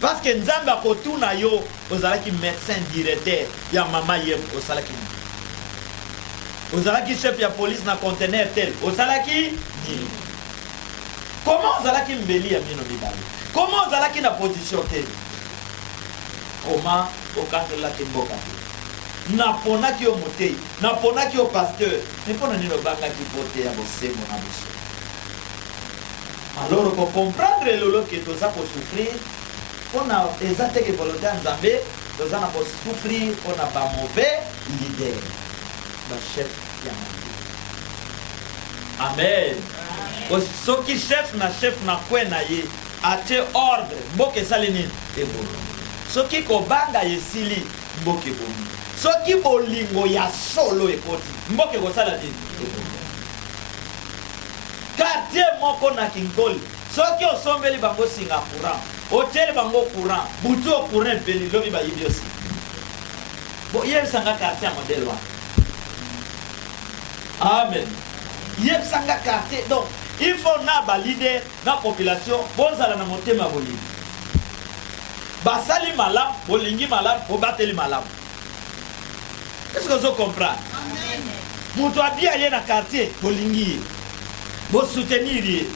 parce que Nzambe akotuna yo ozalaki médecin directeur ya mama yem osalaki ozalaki chef ya police na conteneur tel osalaki nini comment ozalaki mbeli ya mino mibale comment ozalaki na position tel comment okangelaki mboka naponaki yo motei naponaki yo pasteur mpona nini obangaki pote ya bosembo na biso. Alors pour comprendre lelo que toza ko souffrir on a exacté que volonté Nzambe toza na ko souffrir on a ba mauvais leader ba chef ya amen so ki chef na kwe na ye ate ordre mboke salini ebo so ki ko banga yesili mboke bomi so ki bolingo ya solo ekoti mboke ko sala nini quartier moko na Kinkoli soki osombeli bango singa courant hotel bango courant butu courant peli lobi ba yibiosi bo yebsanga quartier modèle wa amen yebsanga quartier donc il faut na ba leader na population bonzala na motema bolingi basali malam bolingi malam bobateli malam est-ce que vous comprenez amen mutu abia ye na quartier bolingi bo soutenir ye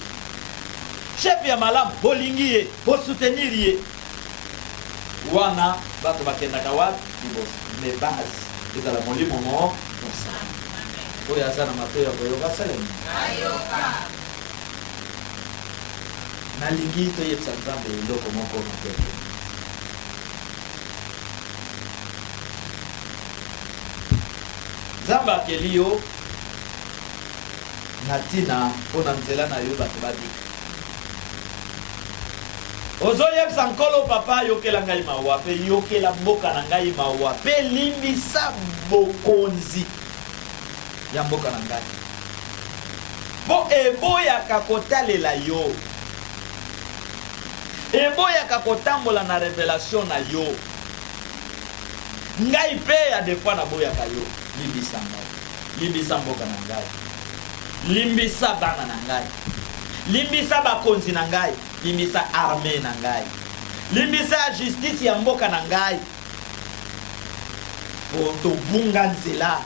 chef ya malam bolingi ye bo soutenir ye wana bato bakendaka wapi liboso mais base ezala molimo mo mosala oyo aza na mato ya koyoka salemi nalingi toyebisa nzambe eloko moko mabe. Nzambe akeli yo na ntina mpona nzela na yo bato badika. Ozoyebisa nkolo papa yokela ngai mawa mpe yokela mboka na ngai mawa mpe limbisa bokonzi ya mboka na ngai mpo eboyaka kotalela yo, eboyaka kotambola na revelation na yo. Ngai mpe ya defoi naboyaka yo. Limbisa ngai, limbisa mboka na ngai, limbisa bana na ngai, limbisa bakonzi na ngai, limbisa armée na ngai, limbisa justice ya mboka na ngai po tobunga nzela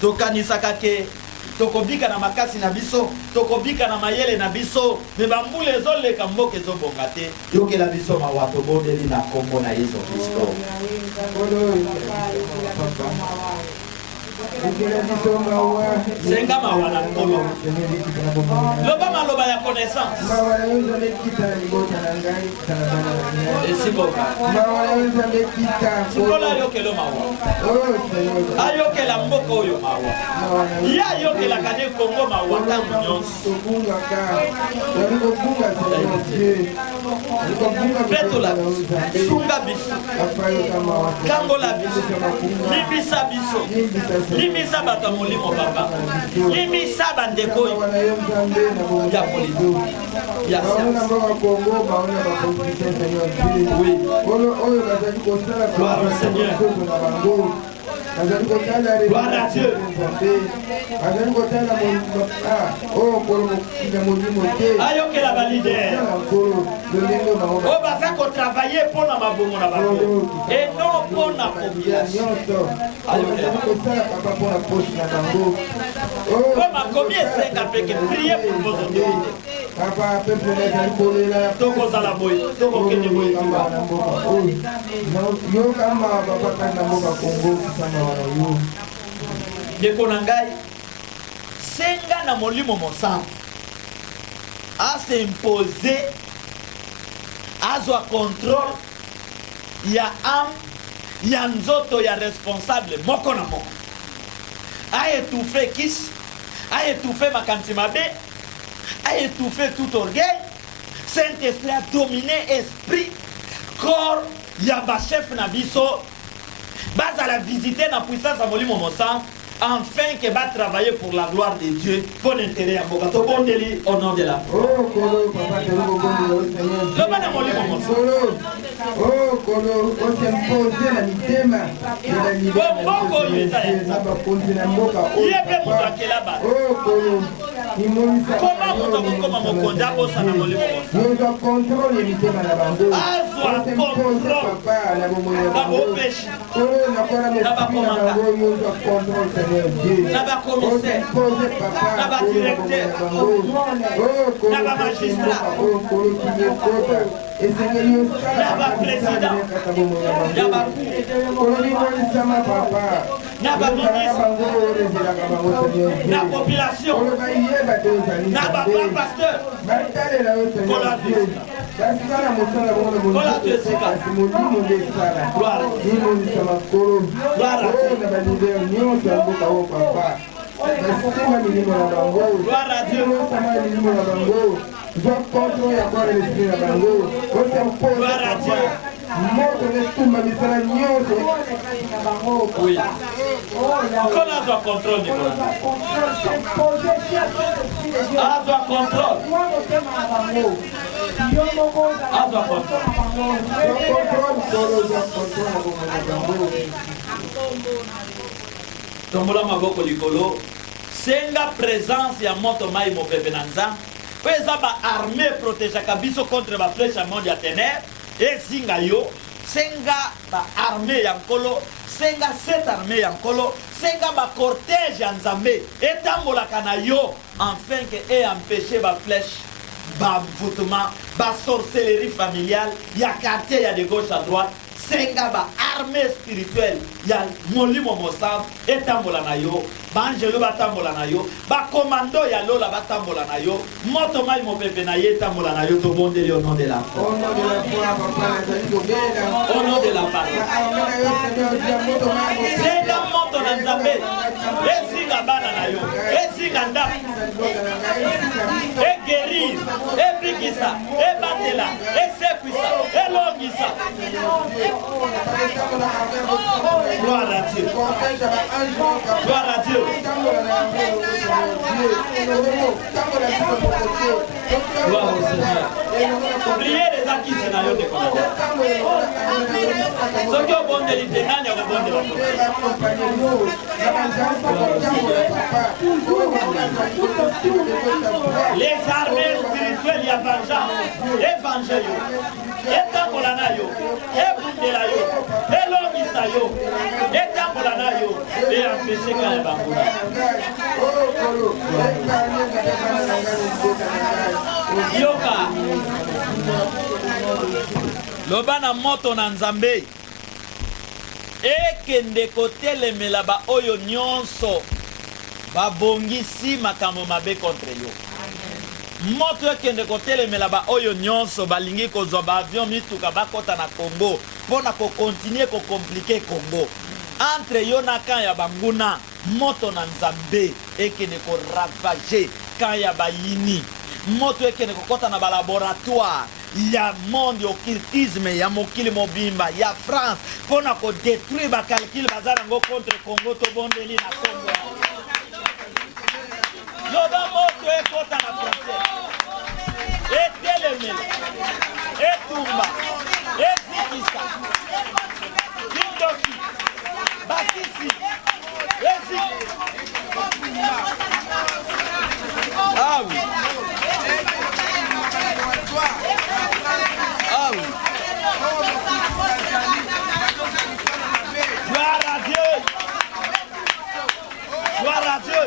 tokanisaka ke tokobika na makasi na biso, tokobika na mayele na biso, me bambula ezoleka mboka ezobonga te. Yokela biso mawa tobondeli na kombo na Yesu Kristo. Senga mawa na nkolo loba maloba ya connaissance esiboka sikola ayokela mawa ayokela mboka oyo mawa ye ayokelaka ne Kongo mawa ntango nyonso petola biso sunga biso kangola biso libisa biso limisa bato molimo papa, limisa bandeko ya politiki ya siasa. Oui. Gloire au Seigneur. Gloire à Dieu. Ayokela ba leader. O baza ko travailler pour na mabongo na bango. Et non pour na population. Ayokela papa na poche na bango. Comme combien c'est qu'à faire prier pour vos autorités. Papa peuple na kolela. Toko za la boy. Toko kende boy kiwa. Yo kama papa kana mboka Kongo sana. Dekonangai senga na molimo mosantu a s'imposer azwa contrôle ya am ya nzoto ya responsable moko na moko a étouffé kis a étouffé makanti mabe a étouffé tout orgueil. Saint-Esprit a dominé esprit corps ya ba chef na biso bas à la visiter dans la puissance à Molimo Mosan, afin que va travailler pour la gloire de Dieu, pour l'intérêt à Bogato Bondeli, au nom de la foi. Le bas de Molimo Mosan. Oh, Kolo, on s'est posé la mitema. Oh, Kolo. Comment vous avez comme mon condat au sein de Molimo Mosan? Nous avons contrôlé les mitema à la bande. Ah, contrôle. D'abord, pêche. Naba commissaire, naba directeur, naba magistrat, naba président, naba ministre, naba population, naba pasteur, tombola maboko likolo senga présence ya moto mai mopepe na nzambe po eza baarmée protégeaka biso contre baflèche ya monde ya ténèbre ezinga yo senga baarmée ya nkolo senga cette armée ya nkolo senga bacortège ya nzambe etambolaka na yo afin que empêcher baflèche bamvoutement basorcellerie familiale ya quartier ya de gauche à droite senga ba armée spirituelle ya molimo mosantu etambola na yo, banjelo batambola na yo, ba commando ya lola batambola na yo, moto mai mopepe na ye tambola na yo, to bondeli au nom de la foi. Au nom de la parole. Senga moto na nzambe, esinga bana na yo, esinga ndaku, guérir, ebikisa, ebatela, esekwisa, elongisa. Gloire à Dieu. Gloire à Dieu. Gloire au Seigneur. Priez les acquis scénario de Canada. Ce qui est bon de l'État, il y a bon de les armées spirituelles, il y a vengeance, évangile, etambolanayo, ebundelayo, elongisayo, etambolanayo, et empêcher quand les bambous. Yoka lobana moto na nzambe ekende kotelemela ba oyo nyonso babongisi makambo mabe contre yo. Moto ekende kotelemela ba oyo nyonso balingi kozwa ba avion mituka bakota na Congo mpona kokontinue kokomplike Congo entre yo na kan ya banguna. Moto na nzambe ekende koravage kan ya bayini. Moto ekende kokota na balaboratoire ya monde occultisme ya mokili mobimba ya France mpona kodétruire bakalkile baza nango contre Congo to bondeli na Congo. Loba moto ekota na frontière etelemela etumba ezikisa kindoki bakisi ezi. Ah oui. Ah oui. Gloire à Dieu. Gloire à Dieu.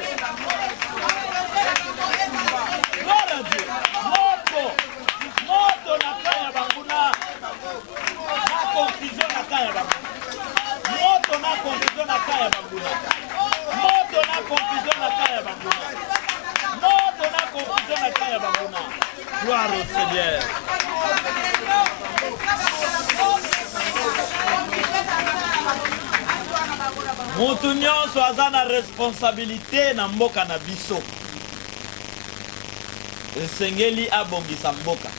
Gloire à Dieu. Moto na kaya banguna. Na confusion na kaya banguna. Moto na confusion na kaya banguna. Moto na confusion na kaya banguna. Moto na confusion na kaya banguna. Gloire au Seigneur. Mutu nyonso aza na responsabilité na mboka na biso. Esengeli abongisa mboka.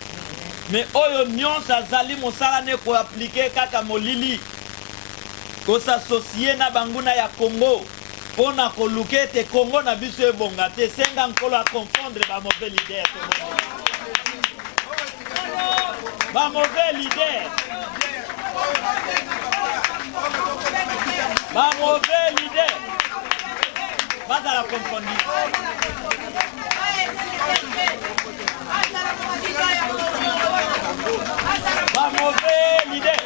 Mais oyo nyonso azali mosala ne ko appliquer kaka molili. Ko s'associer na banguna ya Congo. Pona koluke te Congo na biso ebonga te senga nkolo a confondre ba mauvais leader. Ba mauvais leader. Ba mauvais leader. Pas à la confondre. Ba mauvais leader.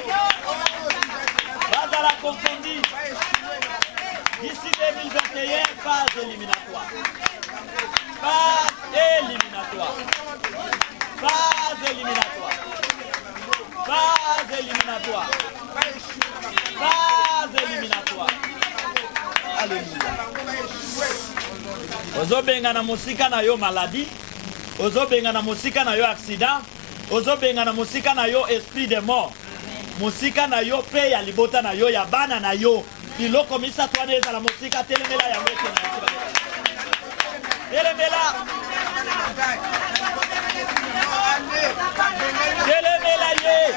Pas à la confondre. D'ici 2021, phase éliminatoire. Phase éliminatoire. Phase éliminatoire. Phase éliminatoire. Phase éliminatoire. Alléluia. Ozobenga na musika na yo maladie. Ozobenga na musika na yo accident. Ozobenga na musika na yo esprit de mort. Musika na yo pe ya libota na yo ya bana na yo. Biloko misa twane za la musika telemela ya mwete na yo. Telemela. Telemela ye.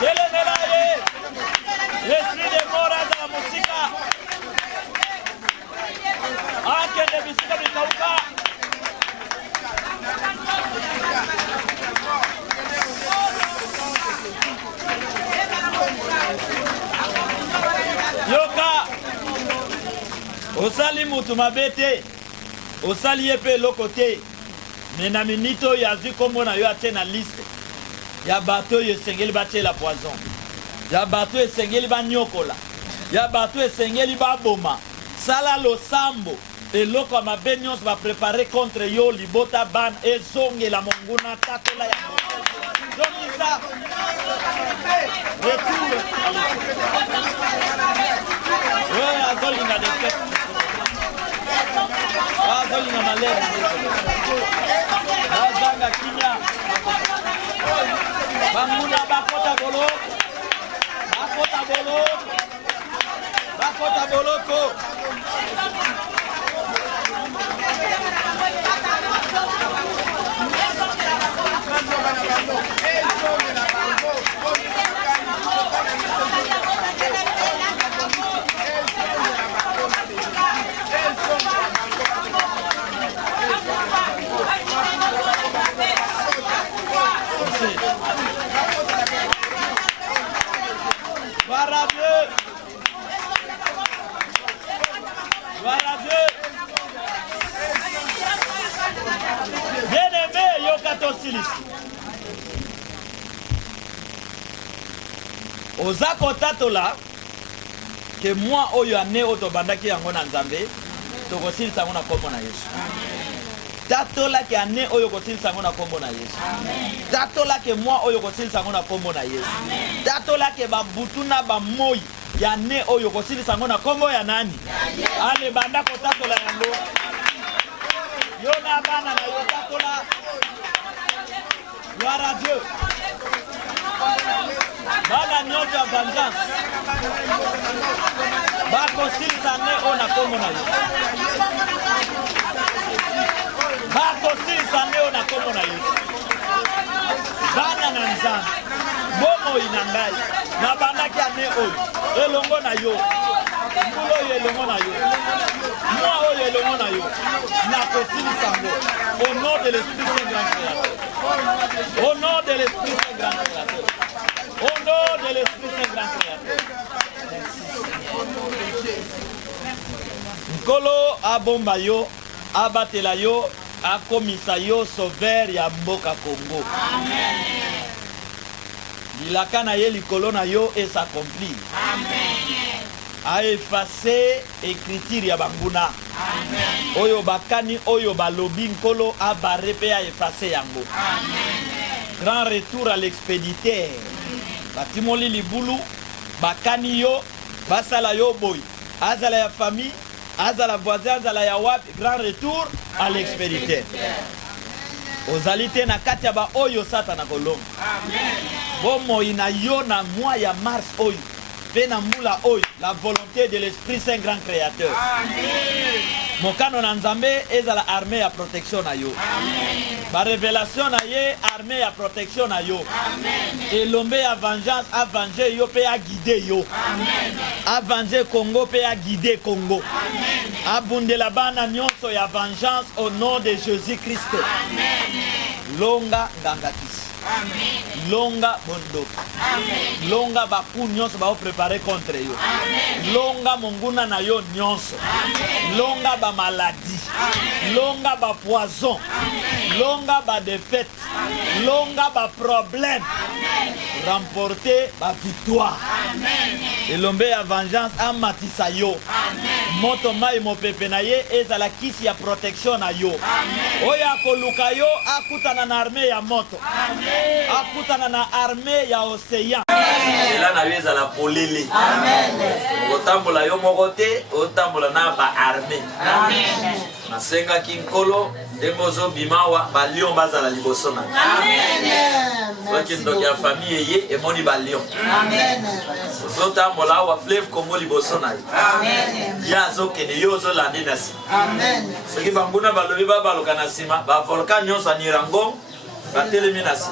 Telemela ye. L'esprit de mort za la musika. Akende bisika bikauka. Yoka osali mutu mabe te, osali ye pe eloko te, me na minute oyo azwi kombo na yo atie na liste ya bato oyo esengeli batiela poison, ya bato esengeli banyokola, ya bato esengeli baboma. sala losambo eloko ya mabe nyonso baprépare contre yo libota ban ezongela monguna tatola ya zongisa retour oyo azolinga defete azolinga malere azanga kimia banguna bakota boloko oza kotatola ke mwa oyo ane oyo tobandaki yango na Nzambe tokosilisa yango na kombo na Yesu. Tatola ke ane oyo kosilisa yango na kombo na Yesu. Tatola ke mwa oyo kosilisa yango na kombo na Yesu. Tatola ke babutu na bamoi ya ane oyo kosilisa yango na kombo ya nani? Ale banda kotatola yango. Yo na bana na yo tatola. Gloire à Dieu. Bana nyonso ya vengeance bakosilisa ne oyo na kombo na Yesu. Bakosilisa ne oyo na kombo na Yesu. Bana na Nzambe bomoi na ngai nabandaki ane oyo elongo na yo mbula oyo elongo na yo mwa oyo elongo na yo nakosilisa ngo au nom de l'Esprit Saint Grand Créateur. Au nom de l'Esprit Saint Grand Créateur. Au nom de l'Esprit Saint Grand Créateur. Nkolo abomba yo, abatela yo, akomisa yo sauveur ya mboka Congo. Amen. Bilaka na ye likolo na yo et s'accomplit. Amen. A effacer écriture ya banguna. Amen. Oyo bakani oyo balobi nkolo abare pe a effacer yango. Amen. Grand retour à l'expéditeur. Batimoli libulu bakani yo basala yo boy azala ya famille azala voisin azala ya wapi grand retour à l'expéditeur. Ozalite na kati ya ba oyo satana kolonga. Amen. Bomo ina yo na mois ya mars oyo pe na mbula oyo la volonté de l'Esprit Saint Grand Créateur. Amen. Mokano na Nzambe ezala armée ya protection na yo. Amen. Ba révélation na ye armée ya protection na yo. Amen. Elombe ya vengeance a venger yo pe a guider yo. Amen. A venger Congo pe a guider Congo. Amen. Abundela bana nyonso ya vengeance au nom de Jésus-Christ. Amen. Longa ngangakisi. Amen. Longa bondo. Amen. Longa baku nyonso ba préparer contre yo. Amen. Longa monguna na yo nyonso. Amen. Longa ba maladie. Amen. Longa ba poison. Amen. Longa ba défaite. Amen. Longa ba problème. Amen. Remporter ba victoire. Amen. Elombe ya vengeance amatisa yo. Amen. Moto mai mopepe na ye ezala kisi ya protection na yo. Amen. Oya koluka yo akutana na armée ya moto. Amen. Akutana na armée ya océan. Cela na yo ezala polele. Amen. Otambola yo moko te, otambola na ba armée. Amen. Nasenga kinkolo ndemozo bimawa ba lion bazala liboso na. Amen. Soki ndoki ya famille ye emoni ba lion. Amen. Otambola wa fleuve Congo liboso na. Amen. Ya zokene yo zo landi na si. Amen. Soki banguna balobi ba baloka na sima ba volcan nyonso anirango batelemi na si.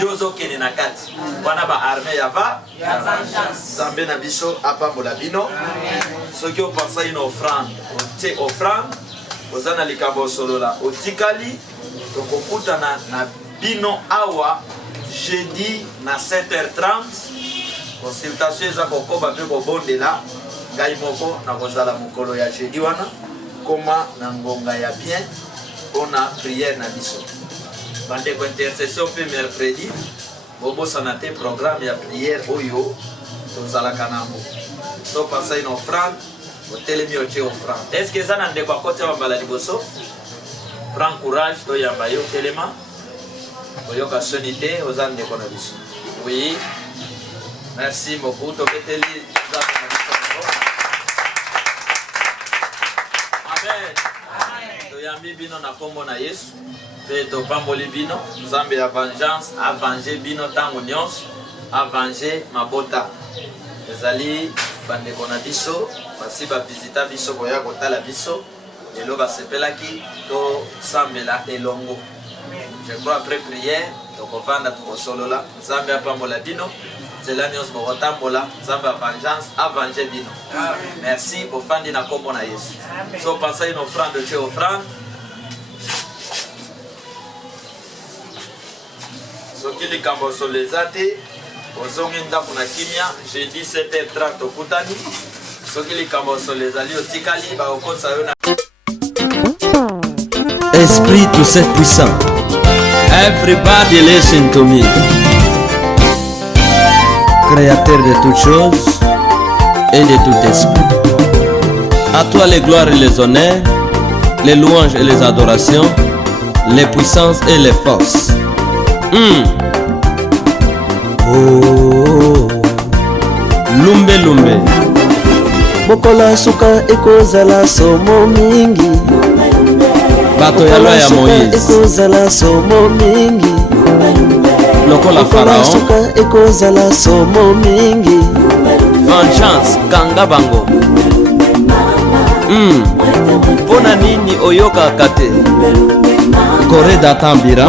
Yo zokene na kati. Wana ba armée ya va ya vengeance. Zambe na biso apambola bino. Amen. Soki o pensa une offrande, te offrande ozana likambo solola otikali tokokuta na bino awa jeudi na 7h30 consultation eza kokoba pe kobondela ngai moko na kozala mokolo ya jeudi wana koma na ngonga ya bien mpona prière na biso bandeko intercession pe mercredi bobosana te programme ya prière oyo tozalaka nango so pasa une offrande otelemi otie offrande. Est-ce que ça n'a pas de côté bambala liboso? Prends courage, to yamba yo telema. Oyoka sonité aux âmes de Konabiso. Oui. Merci beaucoup. Toketeli. Amen. Toyambi bino na kombo na Yesu. Pe to pamboli bino. Nzambe ya vengeance, a venger bino tango nyonso, a venger mabota. Ezali bande Konabiso, basi ba visita biso koya kotala biso. Elo ba sepelaki to sambela elongo. Je crois après prière, donc on va dans solola, Zambé a pambola bino, Zelanios Morotambola, Zambé a vengeance, a venger bino. Merci au fan de na kombo na Yesu. So pensez une offrande de Dieu offrande. So qui les cambo solezate, au zonginda kuna kimia, jeudi 7h30 au Kutani. So qui les cambo solezali au Tikali, ba au Kotsa yona. Esprit tout cette puissant. Everybody listen to me. Créateur de toutes choses et de tout esprit. À toi les gloires et les honneurs, les louanges et les adorations, les puissances et les forces. Oh, Lumbe lumbe. mokola suka ekozala somo mingi. Bato ya loi ya Moïse. Ekozala somo mingi. Lokola Pharaon. Suka ekozala somo mingi. Vengeance kanga bango. Pona nini oyoka kate. Kore datambira.